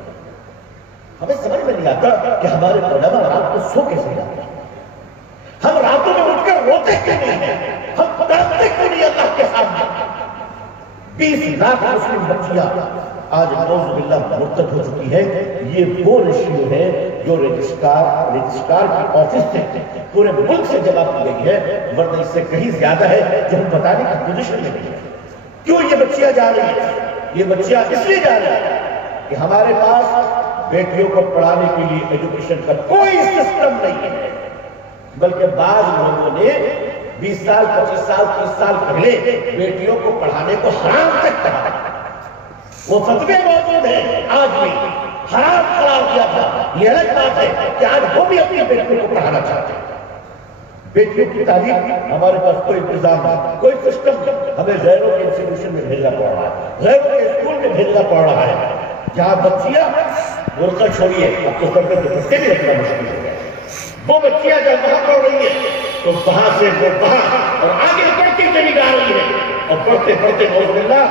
ہمیں سمجھ میں نہیں آتا کہ ہمارے علماء رات کو سو کیسے جاتے ہیں. ہم راتوں میں اٹھ کر روتے کیوں نہیں ہیں؟ ہم ڈرتے کیوں نہیں اللہ کے سامنے؟ 20 لاکھ مسلم بچیاں آج نعوذ باللہ مرتد ہو چکی ہے. یہ وہ ریشیو ہے جو رجسٹرار کی آفس سے پورے ملک سے جمع کی گئی ہے, ورنہ اس سے کہیں زیادہ ہے جو ہم بتانے کی پوزیشن میں نہیں ہے. کیوں یہ بچیاں جا رہی ہیں؟ یہ بچیاں اس لیے جا رہی ہیں کہ ہمارے پاس بیٹیوں کو پڑھانے کے لیے ایجوکیشن کا کوئی سسٹم نہیں ہے, بلکہ بعض لوگوں نے 20 سال 25 سال 30 سال پہلے بیٹیوں کو پڑھانے کو حرام تک کہا. وہ فتوے موجود ہیں آج بھی, حرام قرار دیا تھا. یہ الگ بات ہے کہ آج وہ بھی اپنی بیٹیوں کو پڑھانا چاہتے ہیں. بیٹیوں کی تعلیم ہمارے پاس کوئی انتظام نہیں, کوئی سسٹم نہیں. ہمیں غیروں کے انسٹیٹیوشن میں بھیجنا پڑ رہا ہے, غیروں کے اسکول میں بھیجنا پڑ رہا ہے, جہاں بچیاں برقع چھوڑیے اب تو سر پہ دوپٹے بھی رکھنا مشکل ہو گیا. وہ بچیاں جب وہاں پڑھ رہی ہیں تو وہاں سے وہ وہاں اور آگے بڑھتی چلی جا رہی ہے, اور پڑھتے پڑھتے نعوذ باللہ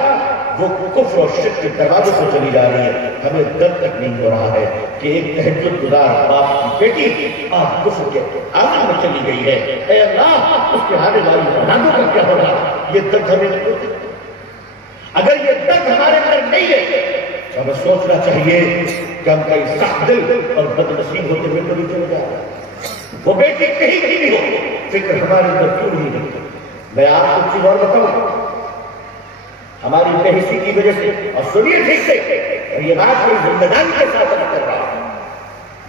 وہ کفر اور شرک کے دروازے سے چلی جا رہی ہے. ہمیں درد تک نہیں ہو رہا ہے کہ ایک تہجد گزار باپ کی بیٹی آج کفر کے آنگن میں چلی گئی ہے. اے اللہ اس کے آنے والی اولادوں کا کیا ہوگا؟ یہ درد ہمیں نہیں ہوتا. اگر یہ درد ہمارے اندر نہیں ہے تو ہمیں سوچنا چاہیے کہ ہم کہیں سخت دل اور بد نصیب ہوتے ہوئے کبھی چلے جا رہے ہیں. وہ بیٹی کہیں بھی ہو, فکر ہمارے اندر کیوں نہیں ہے؟ میں آپ کو چیز اور بتاؤں, ہماری بے حسی کی وجہ سے, اور سنیے ٹھیک سے, اور یہ بات کوئی ذمہ داری کے ساتھ کر رہا ہے,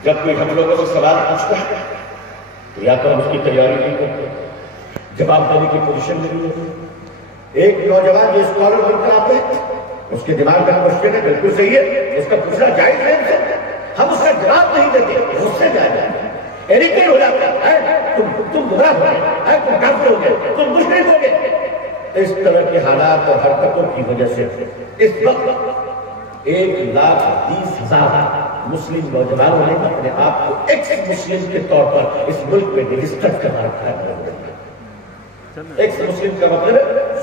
جب کوئی ہم لوگوں سے سوال پوچھتا ہے تو یا تو ہم اس کی تیاری نہیں کرتے, جواب دینے کی پوزیشن نہیں ہوتی. ایک نوجوان جو اسکالر بن کر آتے ہیں اس کے دماغ کا کوشچن ہے, بالکل صحیح ہے, اس کا پوچھنا جائز ہے, ہم اس کا جواب نہیں دیتے, اس سے جائز ہے, ایریٹیٹ ہو جاتا ہے, تم گناہ ہو گئے, تم کافر ہو گئے, تم مشرک ہو گئے. اس طرح کے حالات اور حرکتوں کی وجہ سے اس وقت 1,20,000 مسلم نوجوانوں نے اپنے آپ کو ایکس مسلم کے طور پر اس ملک میں رجسٹر کرا رکھا ہے. ایکس مسلم کا مطلب ہے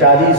40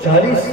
40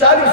40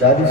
40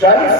40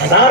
1000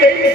23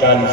40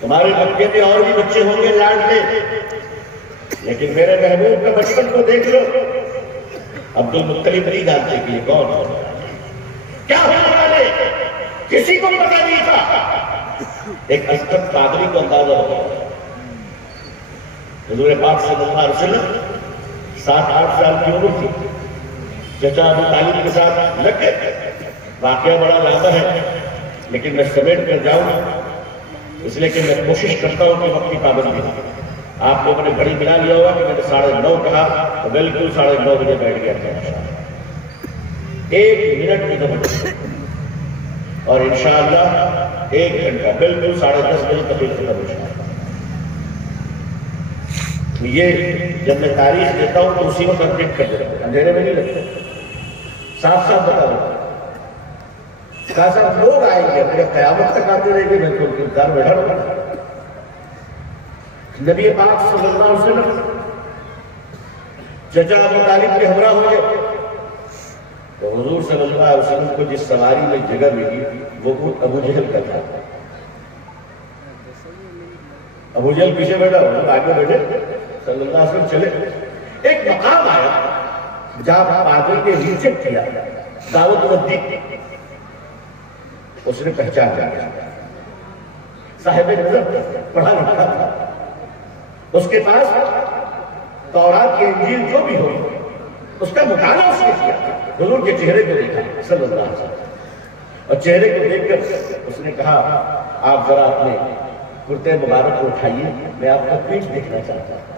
تمہارے مکے میں اور بھی بچے ہوں گے لاڈلے، لیکن میرے محبوب کا بچپن کو دیکھ لو، عبد المطلب نہیں جانتے کہ یہ کون ہے، کیا ہونے والے کسی کو پتہ نہیں تھا۔ ایک اشرف قادری کو اندازہ ہو گیا، حضور پاک صلی اللہ علیہ وسلم 7-8 سال کی عمر تھی، چچا ابو طالب کے ساتھ لگ گئے۔ واقعہ بڑا لمبا ہے لیکن میں سمیٹ کر جاؤں گا، اس لیے کہ میں کوشش کرتا ہوں کہ وقت کی پابندی ہو۔ آپ لوگوں نے گھڑی ملا لیا ہوگا کہ میں نے 9:30 کہا تو بالکل 9:30 بجے بیٹھ گیا تھا، 1 منٹ کی نہ، اور انشاءاللہ 1 گھنٹہ بالکل 10:30 بجے تک ختم ہو جائے۔ یہ جب میں تاریخ دیتا ہوں تو اسی وقت اپڈیٹ کر دیتا ہوں، اندھیرے میں نہیں لگتا، صاف صاف بتا دوں۔ کہا صاحب لوگ آئیں گے، میرے قیامت تک آتے رہیں گے، میں تو انتظار بیٹھا رہوں گا۔ نبی پاک صلی اللہ علیہ وسلم چچا ابو طالب کے ہمراہ ہو گئے تو حضور صلی اللہ علیہ وسلم کو جس سواری میں جگہ ملی وہ اونٹ ابو جہل کا تھا۔ ابو جہل پیچھے بیٹھا، حضور آگے بیٹھے، صلی اللہ علیہ وسلم چلے۔ ایک مقام آیا جہاں پادری کے نیچے کیا دعوت ودی، اس نے پہچان لیا، صاحب نظر پڑھا لکھا تھا، اس کے پاس تورات کی انجیل جو بھی ہو اس کا مطالعہ اس نے کیا، حضور کے چہرے کو دیکھا صلی اللہ علیہ وسلم، اور چہرے کو دیکھ کر اس نے کہا آپ ذرا اپنے کرتے مبارک کو اٹھائیے، میں آپ کا پیٹ دیکھنا چاہتا ہوں۔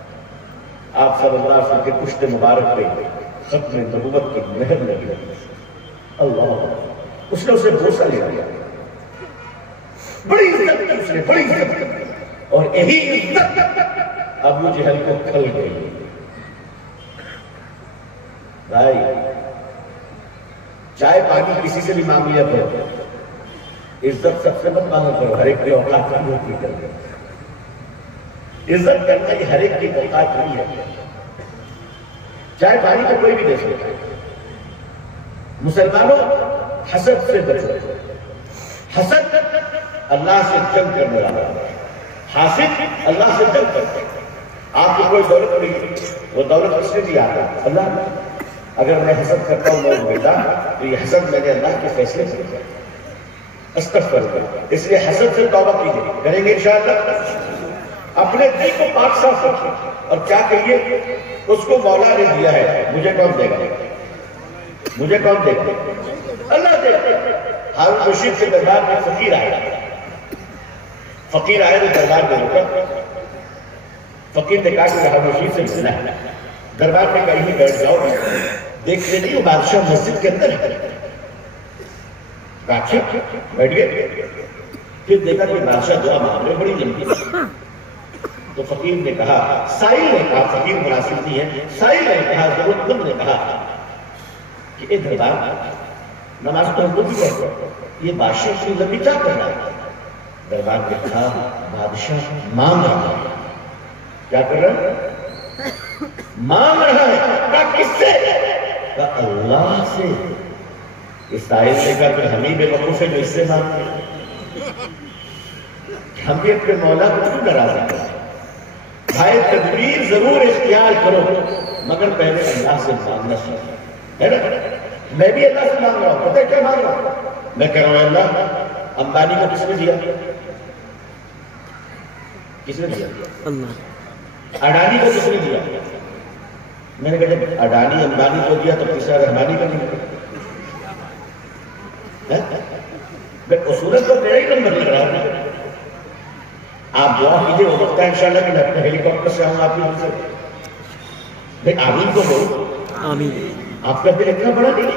آپ صلی اللہ علیہ وسلم کے پشت مبارک پہ ختم نبوت کی مہر لگی، اللہ، اس نے اسے بوسہ لے لیا، بڑی عزت کی اس نے، بڑی عزت کی، اور یہی عزت ابو جہل کو کھل گئی۔ بھائی چائے پانی کسی سے بھی مانگ لیا کرو، عزت سب سے مت مانگا کرو، ہر ایک کی اوقات نہیں ہوتی کرو، عزت کرنا یہ ہر ایک کی اوقات نہیں ہے۔ چائے پانی تو کوئی بھی دے سکتا ہے۔ مسلمانوں حسد سے بچو، حسد اللہ سے جنگ کرنے والا ہے، حاسد اللہ سے جنگ کرتے ہیں۔ آپ کو کوئی دولت نہیں، وہ دولت اس نے دیا تھا اللہ نے، اگر میں حسد کرتا ہوں لوگ بیٹا تو یہ حسد میں نے اللہ کے فیصلے سے کیا، استغفر اللہ۔ اس لیے حسد سے توبہ کیجیے، کریں گے انشاءاللہ۔ اپنے دل کو پاک صاف رکھیں اور کیا کہیے، اس کو مولا نے دیا ہے، مجھے کون دے گا، مجھے کون دے گا، اللہ دے گا۔ ہارون رشید کے دربار میں فقیر آیا، فقیر آئے تو دربار میں رکا، فقیر نے کہا کہ ہارون رشید سے ملنا ہے، دربار میں کہیں بیٹھ جاؤ، دیکھ لے نہیں بادشاہ مسجد کے اندر ہے، بادشاہ بیٹھ گئے، پھر دیکھا کہ بادشاہ دعا مانگ رہے بڑی لمبی، تو فقیر نے کہا، سائل نے کہا، فقیر مناسب نہیں ہے، سائل نے کہا، ضرورت مند نے کہا کہ اے دربار نماز تو ہم کو بھی کہتے ہیں، یہ بادشاہ کی لمبی کیا کر رہا ہے؟ دربار نے کہا بادشاہ مانگ رہا ہے، کیا کر رہا ہے؟ مانگ رہا ہے، کہا کس سے؟ کہا اللہ سے۔ اس سائل نے کہا کہ ہم ہی بے وقوف ہے جو اس سے مانگتے ہیں، ہم بھی اپنے مولا کو کیوں ڈرا سکتے ہیں؟ بھائی تدبیر ضرور اختیار کرو مگر پہلے اللہ سے مانگنا سیکھو، ہے نا؟ میں بھی اللہ سے مانگ رہا ہوں، پتہ ہے کیا مانگ رہا ہوں؟ میں کہہ رہا ہوں اللہ امبانی کو کس نے دیا؟ کس نے دیا؟ اللہ۔ اڈانی کو کس نے دیا؟ میں نے کہا جب اڈانی امبانی کو دیا تو تیسرا رحمانی کو نہیں دیا؟ میں اصولت کو میرا ہی نمبر لکھ رہا ہوں، آپ دعا کیجئے، ہو سکتا ہے انشاءاللہ کہ میں اپنے ہیلی کاپٹر سے آؤں آپ کی مجھ سے، لیکن آمین کو بولو، آمین۔ آپ کا دل اتنا بڑا نہیں،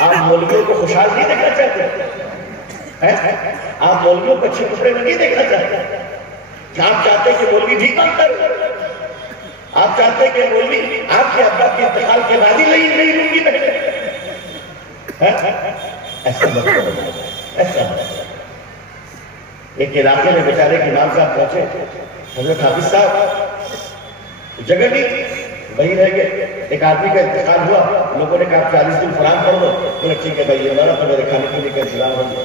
آپ مولویوں کو خوشحال نہیں دیکھنا چاہتے، آپ مولویوں کو اچھے کپڑے میں نہیں دیکھنا چاہتے، آپ چاہتے کہ مولوی بھی کام کر، آپ چاہتے کہ مولوی آپ کے ابا کے انتقال کے بعد ہی نہیں لوں گی پہلے، ایسا مت کرو، ایسا مت۔ ایک علاقے میں بیچارے کے امام صاحب پہنچے، حضرت حافظ صاحب جگہ نہیں تھی، وہیں رہ گئے۔ ایک آدمی کا انتقال ہوا، لوگوں نے کہا 40 دن فراہم کر دو، تو ٹھیک ہے بھائی ہمارا تو میرے کھانے پینے کا انتظام ہو گیا۔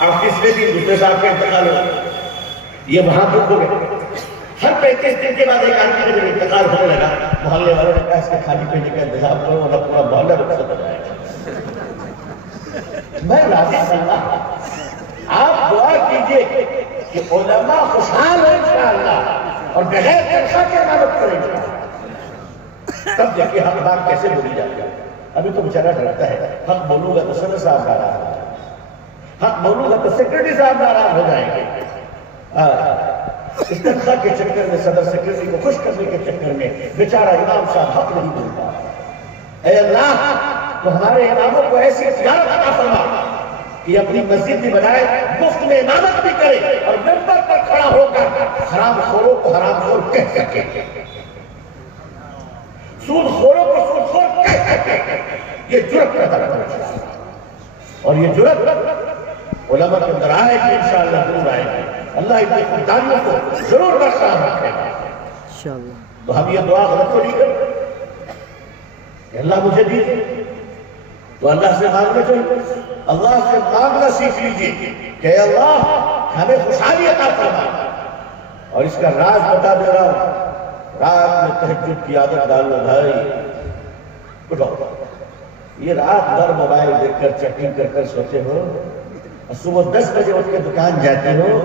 اب 30ویں دن دوسرے صاحب کا انتقال ہو گیا, یہ وہاں دکھ ہو گئے. ہر 35 دن کے بعد ایک آدمی کا جب انتقال ہونے لگا, محلے والوں نے کہا اس کے کھانے پینے کا انتظام کرو ورنہ پورا محلہ رخصت ہو جائے گا. میں راضی اللہ, آپ دعا کیجئے کہ علماء خوشحال ہو انشاءاللہ اور بغیر تنخواہ کے عبادت کریں انشاءاللہ. تب دیکھیے حق بات کیسے بولی جاتی ہے. ابھی تو بیچارہ ڈرتا ہے, حق بولوں گا تو صدر صاحب ناراض ہو جائیں گے, حق بولوں گا تو سیکرٹری صاحب ناراض ہو جائیں گے. اس تنخواہ کے چکر میں, صدر سیکرٹری کو خوش کرنے کے چکر میں بیچارہ امام صاحب حق نہیں بولتا. اے اللہ تو ہمارے اماموں کو ایسی اختیارت عطا فرما کہ اپنی مسجد بھی بنائے, مفت میں امامت بھی کرے اور منبر پر کھڑا ہو کر حرام خوروں کو حرام خور کہہ سکے, سود خوروں کو سود خور کہہ سکے. یہ جرأت پیدا کرنا, اور یہ جرأت علماء کے اندر آئے گی انشاءاللہ, ضرور آئے گی. اللہ اتنی قداریوں کو ضرور برقرار رکھے گا انشاءاللہ. تو ہم یہ دعا غلط تو نہیں کریں کہ اللہ مجھے دیجیے, تو اللہ سے مانگنا چاہیے. اللہ سے مانگنا سیکھ لیجیے کہ اے اللہ ہمیں خوشحالی عطا فرما. اور اس کا راز بتا دے رہا ہوں, رات میں تہجد کی عادت ڈال لو بھائی. اٹھو, یہ رات بھر موبائل دیکھ کر چیٹنگ کر کر سوتے ہو, اور صبح 10 بجے اٹھ کے دکان جاتے ہو,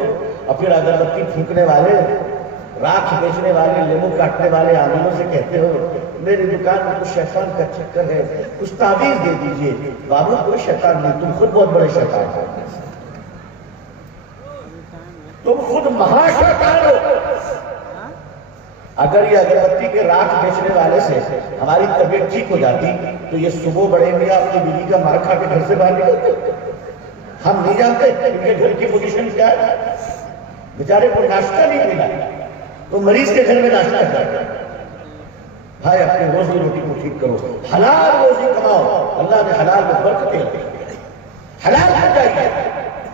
اور پھر اگربتی پھونکنے والے, راکھ بیچنے والے, لیمو کاٹنے والے عاملوں سے کہتے ہو میری دکان میں کچھ شیطان کا چکر ہے, کچھ تعویذ دے دیجئے. بابو کوئی شیطان نہیں, تم خود بہت بڑے شیطان ہو, تم خود مہا شیطان ہو. اگر یہ اگربتی کے راکھ بیچنے والے سے ہماری طبیعت ٹھیک ہو جاتی تو یہ صبح بڑے میاں اپنی بیوی کا مار کھا کے گھر سے باہر نکلتے. ہم نہیں جانتے ان کے گھر کی پوزیشن کیا ہے. بیچارے کو ناشتہ نہیں ملا تو مریض کے گھر میں ناشتہ کرتا. بھائی اپنے روزی روٹی کو ٹھیک کرو, حلال روزی کماؤ. اللہ نے حلال میں برکتیں دی, حلال ہو جائے.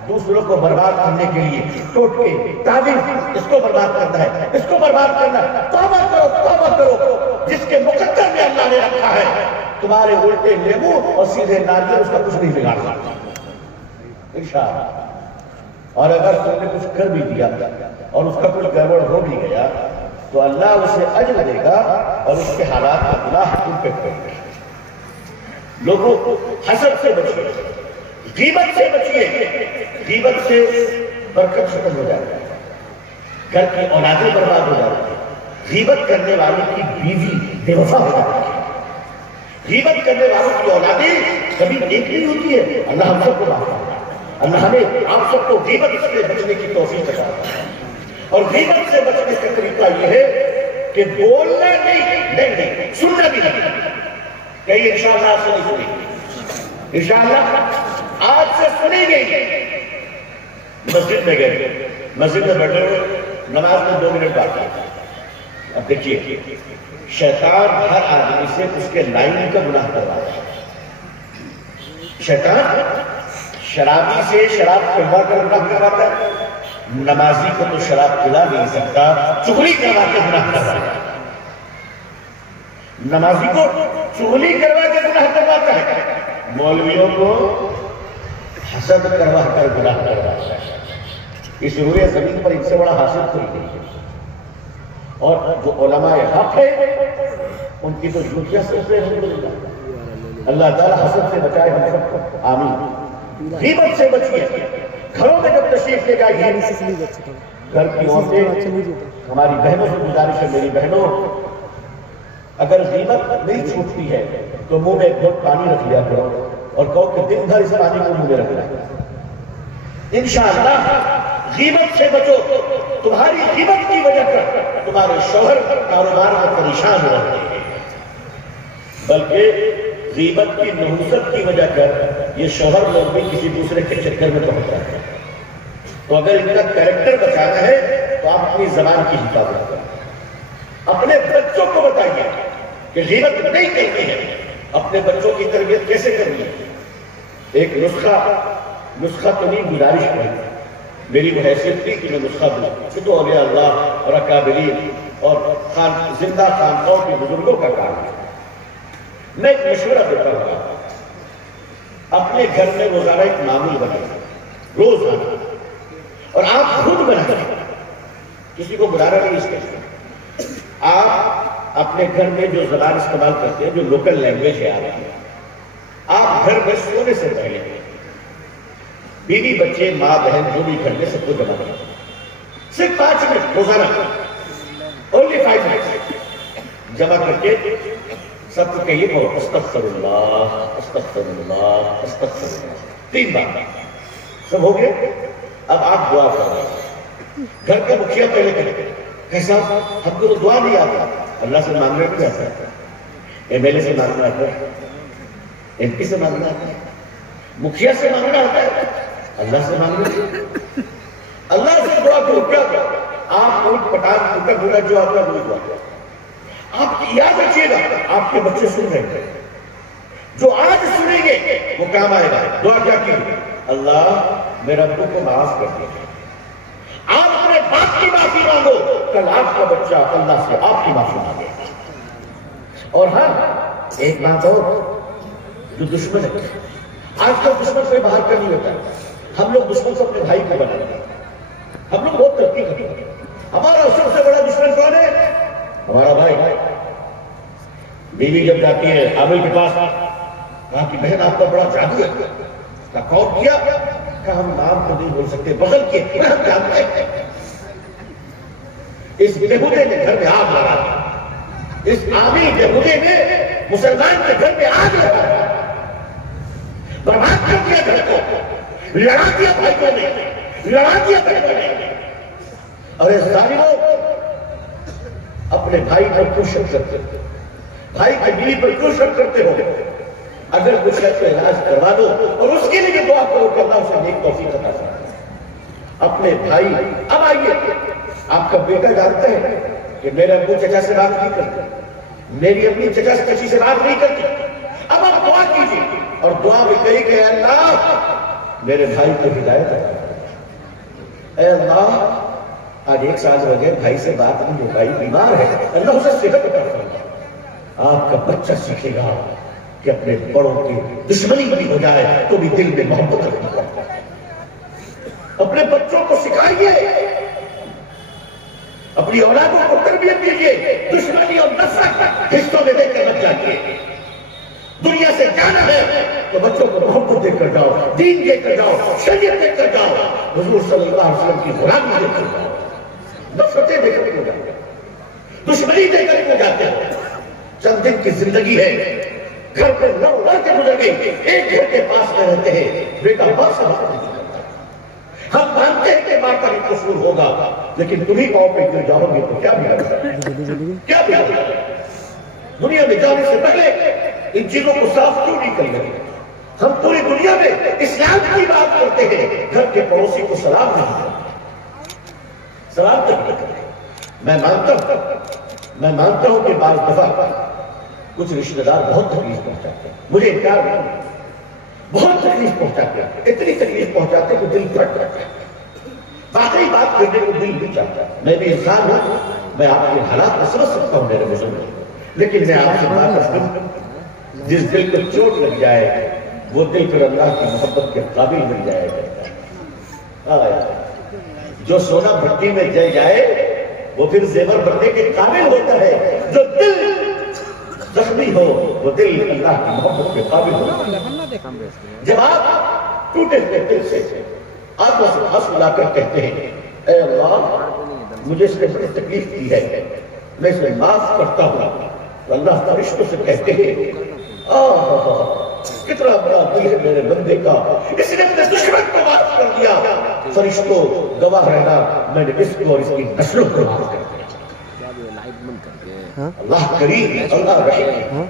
دوسروں کو برباد کرنے کے لیے ٹوٹکے تعویذ, اس کو برباد کرنا ہے, اس کو برباد کرنا ہے. توبہ کرو, توبہ کرو. جس کے مقدر میں اللہ نے رکھا ہے, تمہارے الٹے لیمو اور سیدھے ناریل اس کا کچھ نہیں بگاڑ سکتا انشاءاللہ. اور اگر تم نے کچھ کر بھی دیا اور اس کا کچھ گڑبڑ ہو بھی گیا تو اللہ اسے اجر دے گا اور اس کے حالات کا گناہ تم پہ کرے گا. لوگوں کو حسد سے بچیے, غیبت سے بچیے. غیبت سے برکت ختم ہو جاتی ہے, گھر کی اولادیں برباد ہو جاتی ہیں. غیبت کرنے والے کی بیوی بے وفا ہو جاتی ہے. غیبت کرنے والوں کی اولادیں کبھی نیک نہیں ہوتی ہے. اللہ ہم سب کو معاف کرے. اللہ ہمیں آپ سب کو غیبت سے بچنے کی توفیق عطا فرمائے. اور غیبت سے بچنے کا طریقہ یہ ہے کہ بولنا نہیں, سننا بھی نہیں. کہیں انشاءاللہ آپ سے نہیں سنیں گے, انشاءاللہ آج سے سنیں گے. مسجد میں گئے, مسجد میں بیٹھے ہوئے, نماز میں 2 منٹ باقی. اب دیکھیے شیطان ہر آدمی سے اس کے لائن کا گناہ کرواتا ہے. شیطان شرابی سے شراب پلوا کر گناہ کرواتا ہے, نمازی کو تو شراب پلا نہیں سکتا, چغلی کروا کے گناہ کرواتا ہے. نمازی کو چغلی کروا کے گناہ کرواتا ہے, مولویوں کو حسد کروا کر گناہ کرواتا ہے. اس روئے زمین پر ان سے بڑا حاصل کوئی نہیں ہے. اور جو علماء حق ہے ان کی تو جوتیاں سنتے ہیں. اللہ تعالیٰ حسد سے بچائے ہم سب کو, آمین. غیبت سے بچیے. گھروں میں جب تشریف لے جائیے, گھر کی عورتیں, ہماری بہنوں سے گزارش ہے, میری بہنوں اگر غیبت نہیں چھوٹتی ہے تو منہ میں ایک گھونٹ پانی رکھ لیا کرو اور کہو کہ دن بھر اس پانی کو منہ میں رکھنا ہے. انشاءاللہ غیبت سے بچو. تمہاری غیبت کی وجہ سے تمہارے شوہر کاروبار میں پریشان ہو رہے ہیں, بلکہ غیبت کی نحوست کی وجہ کر یہ شوہر لوگ بھی کسی دوسرے کے چکر میں پہنچ رہے ہیں. تو اگر ان کا کریکٹر بچانا ہے تو آپ اپنی زبان کی حفاظت کریں. اپنے بچوں کو بتائیے کہ غیبت نہیں کرنی ہے. اپنے بچوں کی تربیت کیسے کرنی ہے؟ ایک نسخہ تو نہیں, گزارش کریں. میری وہ حیثیت تھی کہ میں نسخہ بنا کہ تو اولیاء اللہ اور اکابرین اور زندہ خانقاہوں کے بزرگوں کا کام ہے. میں ایک مشورہ دیتا ہوں, اپنے گھر میں روزانہ ایک معمول بنائیں، روزانہ، اور آپ خود بنائیں، کسی کو بلانا نہیں اس کے۔ آپ اپنے گھر میں جو زبان استعمال کرتے ہیں، جو لوکل لینگویج ہے آپ گھر میں سونے سے پہلے بیوی بچے ماں بہن جو بھی گھر میں سب کو جمع کریں، صرف 5 منٹ روزانہ، only 5 منٹ جمع کر کے سب کو کہیے کہ استغفر اللہ استغفر اللہ استغفر اللہ 3 بار۔ سب ہو گئے؟ اب آپ دعا کریں، گھر کا مکھیا پہلے کریں، کیسا ہم کو تو دعا نہیں آتا، اللہ سے مانگنا نہیں آتا ہے، ایم ایل اے سے مانگنا آتا ہے، ایم پی سے مانگنا آتا ہے، مکھیا سے مانگنا آتا ہے، اللہ سے مانگنا، اللہ سے دعا کرو۔ کیا آپ کوئی پٹان ٹوٹا بولا جو آپ کا وہ دعا کرو، آپ یاد رکھیے گا، آپ کے بچے سن رہے ہیں، جو آج سنیں گے وہ کام آئے گا۔ دعا کیا کی؟ اللہ میرے ابو کو معاف کر دیجیے۔ آپ اپنے باپ کی معافی مانگو، کل آپ کا بچہ اللہ سے آپ کی معافی مانگے۔ اور ہاں ایک بات اور، جو دشمن ہے، آج کل دشمن سے باہر کر نہیں ہوتا ہے، ہم لوگ دشمن کو اپنے بھائی کو بناتے ہیں، ہم لوگ بہت ترقی کرتے ہیں۔ ہمارا سب سے بڑا دشمن کون ہے؟ ہمارا بھائی۔ بیوی جب جاتی ہے عامل کے پاس، کہا کہ بہن آپ کا بڑا جادو ہے، کہا کون کیا؟ کہا ہم نام تو نہیں بول سکتے، بغل کے ہم جانتے ہیں، اس بےہودے نے گھر میں آگ لگا دی، اس عامل بےہودے نے مسلمان کے گھر میں آگ لگا دی، برباد کر دیا گھر کو، لڑا دیا بھائیوں نے، لڑا دیا بہنوں نے۔ اور اس ظالموں اپنے بھائی پر کیوں شک کرتے ہو؟ بھائی کی بیوی پر کیوں شک کرتے ہو؟ اگر کچھ ہے تو علاج کروا دو، اور اس کے لیے دعا کرو کہ اللہ اسے نیک توفیق عطا فرمائے۔ اپنے بھائی، اب آئیے، آپ کا بیٹا جانتا ہے کہ میرے ابو چچا سے بات نہیں کرتے، میری امی چچا سے چچی سے بات نہیں کرتی، اب آپ دعا کیجیے، اور دعا میں کہی کہ اے اللہ میرے بھائی کو ہدایت عطا، اے اللہ آج 1 سال ہو گئے بھائی سے بات نہیں ہو پائی، بیمار ہے، اللہ اسے صحت عطا فرمائے۔ آپ کا بچہ سیکھے گا کہ اپنے بڑوں کی دشمنی بھی ہو جائے تو بھی دل میں محبت رکھنا پڑتا ہے۔ اپنے بچوں کو سکھائیے، اپنی اولادوں کو تربیت دیجیے، دشمنی اور نفرت حصوں میں دے کر بچ جائیے۔ دنیا سے جانا ہے تو بچوں کو محبت دے کر جاؤ، دین دے کر جاؤ، شریعت دے کر جاؤ، حضور صلی اللہ علیہ وسلم کی غلامی دے کر جاؤ، نفرتیں دے کر کیوں جاتے ہیں، دشمنی دے کر کیوں جاتے ہیں؟ چند دن کی زندگی ہے، گھر پر لڑ لڑ کے گزر گئی، ایک گھر کے پاس میں رہتے ہیں، بیٹا باپ سے بات نہیں کرتا، ہم مانتے ہیں کہ ماں کا بھی قصور ہوگا، لیکن تمہیں پاؤں پہ گر جاؤ گے تو کیا بگڑے، کیا بگڑے؟ دنیا میں جانے سے پہلے ان چیزوں کو صاف کیوں نہیں کر لیں؟ ہم پوری دنیا میں اسلام کی بات کرتے ہیں، گھر کے پڑوسی کو سلام نہیں کرتے، سلام تک نہیں کرتے۔ میں مانتا ہوں کہ بعض دفعہ کچھ رشتہ دار بہت تکلیف پہنچاتے ہیں، مجھے انکار نہیں، بہت تکلیف پہنچاتے ہیں، اتنی تکلیف پہنچاتے ہیں کہ دل پھٹ جاتا ہے، واقعی بات کرنے کو دل نہیں چاہتا۔ میں بھی انسان ہوں، میں آپ کے حالات کو سمجھ سکتا ہوں میرے بزرگ، لیکن میں آپ سے بات کرتا ہوں، جس دل کو چوٹ لگ جائے وہ دل پھر اللہ کی محبت کے قابل بن جائے گا۔ جو سونا بھٹی میں جل جائے وہ پھر زیور بننے کے قابل ہوتا ہے، جو دل زخمی ہو وہ دل اللہ کی محبت کے قابل ہوتا ہے۔ جب آپ ٹوٹے ہوئے دل سے آنکھوں سے ہنس ملا کر کہتے ہیں اے اللہ مجھے اس نے بڑی تکلیف کی ہے، میں اسے معاف کرتا ہوں، تو اللہ فرشتوں سے کہتے ہیں کتنا بڑا دل ہے میرے بندے کا، اس نے اپنے دشمن کو معاف کر دیا، فرشتوں گواہ رہنا میں نے اس کو اور اس کی نسلوں کو معاف کر دیا۔ اللہ کریم، اللہ رحیم،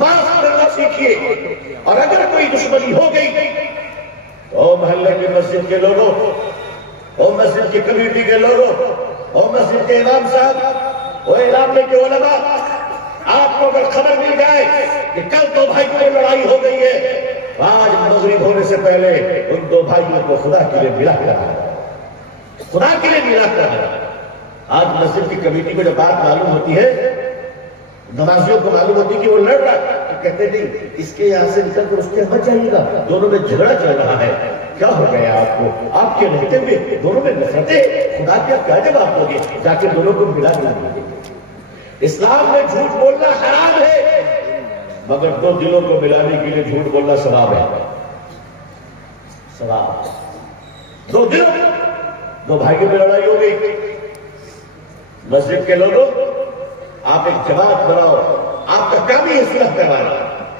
معاف کرنا سیکھیے، اور اگر کوئی دشمنی ہو گئی او محلے کی مسجد کے لوگوں، او مسجد کی کمیٹی کے لوگوں، او مسجد کے امام صاحب، او علاقے کے علماء، آپ کو اگر خبر مل جائے کہ کل 2 بھائیوں میں لڑائی ہو گئی ہے، آج مغرب ہونے سے پہلے ان 2 بھائیوں کو خدا کے لیے ملا کر خدا کے لیے ملا کر آج مسجد کی کمیٹی کو جب بات معلوم ہوتی ہے نمازیوں کو معلوم ہوتی کہ وہ لڑ رہا ہے تو کہتے نہیں اس کے یہاں سے نکل کر اس کے یہاں جائیے گا، دونوں میں جھگڑا چل رہا ہے، کیا ہو گیا آپ کو؟ آپ کے رہتے ہوئے دونوں میں نفرتیں، خدا کیا جواب دو گے؟ جا کے دونوں کو ملا دیجیے۔ اسلام میں جھوٹ بولنا حرام ہے، مگر دو دلوں کو ملانے کے لیے جھوٹ بولنا ثواب ہے، ثواب۔ دو دلوں، دو بھائیوں میں لڑائی ہو گئی، مسجد کے لوگوں آپ ایک جماعت بناؤ، آپ کا کام ہی صلح کروانا۔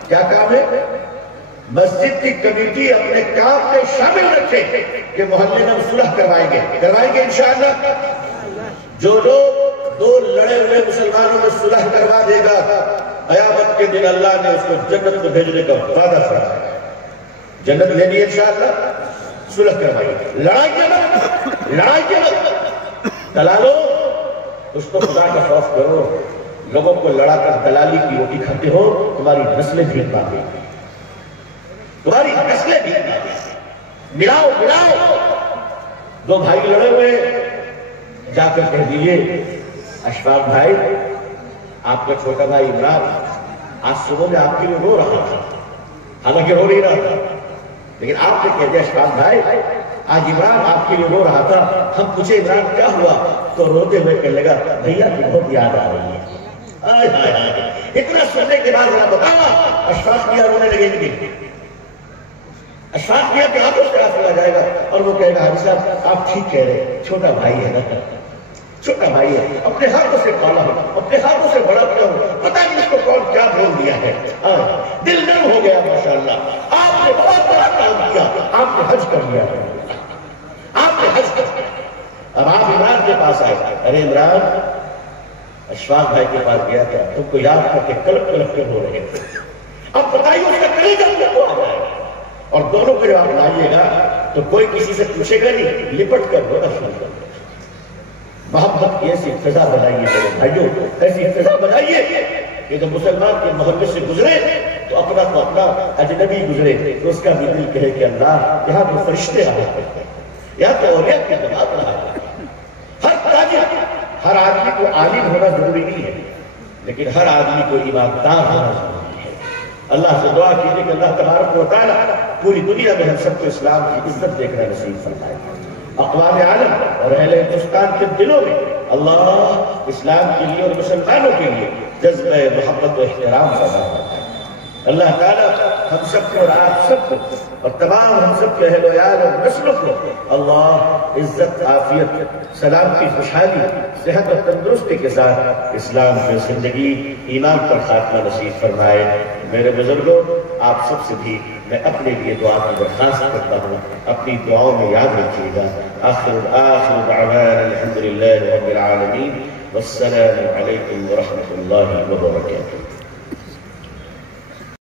کیا کام ہے؟ مسجد کی کمیٹی اپنے کام میں شامل رکھے کہ محلے میں صلح کروائیں گے انشاءاللہ۔ جو لوگ دو لڑے ہوئے مسلمانوں میں صلح کروا دے گا، قیامت کے دن اللہ نے اس کو جنت میں بھیجنے کا وعدہ فرمایا ہے۔ جنت لینی ہے انشاءاللہ، صلح کروائیے۔ لڑائی کے وقت دلالوں، اس کو خدا کا خوف کرو، لوگوں کو لڑا کر دلالی کی روٹی کھاتے ہو، تمہاری نسلیں بھی پاتی، تمہاری نسلیں بھی پاتی۔ ملاؤ، دو بھائی لڑے ہوئے، جا کر کہہ دیجئے اشفاق بھائی، آپ کا چھوٹا بھائی عمران آج صبح میں آپ کے لیے رو رہا تھا، حالانکہ رو نہیں رہا تھا، لیکن آپ نے کہہ دیا اشفاق بھائی آج عمران آپ کے لیے رو رہا تھا، ہم پوچھے عمران کیا ہوا تو روتے ہوئے کہنے لگا بھیا کی بہت یاد آ رہی ہے۔ اتنا سننے کے بعد ذرا بتاؤ اشفاق میاں رونے لگے گی؟ اشفاق میاں کے ہاتھوں سے آنسو آ جائے گا اور وہ کہے گا حاجی صاحب آپ ٹھیک کہہ رہے، چھوٹا بھائی ہے نا، چھوٹا بھائی ہے، اپنے ہاتھوں سے پالا ہو، اپنے ہاتھوں سے بڑا کیا ہو، پتہ نہیں اس کو کون کیا بول دیا ہے، دل نرم ہو گیا ماشاءاللہ۔ آپ نے بہت بڑا کام کیا، آپ نے حج کر لیا، آپ نے حج کر لیا۔ اب آپ عمران کے پاس آئے، ارے عمران اشفاق بھائی کے پاس گیا تھا، تم کو یاد کر کے کلپ کے ہو رہے تھے، اب بتائیے اس کا کلیجہ کو آ جائے گا، اور دونوں کو جب آپ لائیے گا تو کوئی کسی سے پوچھے گا نہیں، لپٹ کر ہوگا شروع کر۔ محبت کی ایسی فضا بنائیے میرے بھائیوں، ایسی فضا بنائیے کہ جب مسلمان کے محلے سے گزرے تو اپنا اجنبی گزرے تو اس کا بھی دل کہے کہ اللہ یہاں تو فرشتے آ رہے ہیں، یہاں تو اولیاء کی جماعت رہا ہے۔ ہر تاجر، ہر آدمی کو عالم ہونا ضروری نہیں ہے، لیکن ہر آدمی کو ایماندار ہونا ضروری ہے۔ اللہ سے دعا کیجیے کہ اللہ تبارک و تعالیٰ پوری دنیا میں ہم سب کو اسلام کی عزت دیکھنا نصیب فرمائے، اقوام عالم اور اہل ہندوستان کے دلوں میں اللہ اسلام کے لیے اور مسلمانوں کے لیے جذبہ محبت و احترام پیدا کرتا ہے۔ اللہ تعالیٰ ہم سب کو اور آپ سب کو اور تمام ہم سب کے اہل و عیال اور نسلوں کو اللہ عزت، عافیت، سلامتی، خوشحالی، صحت اور تندرستی کے ساتھ اسلام میں زندگی، ایمان پر خاتمہ نصیب فرمائے۔ میرے بزرگوں، آپ سب سے بھی میں اپنے لیے دعا کی درخواست کرتا ہوں، اپنی دعاؤں میں یاد رکھیے گا۔ آخر دعوانا الحمدللہ رب العالمین، والسلام علیکم ورحمۃ اللہ وبرکاتہ۔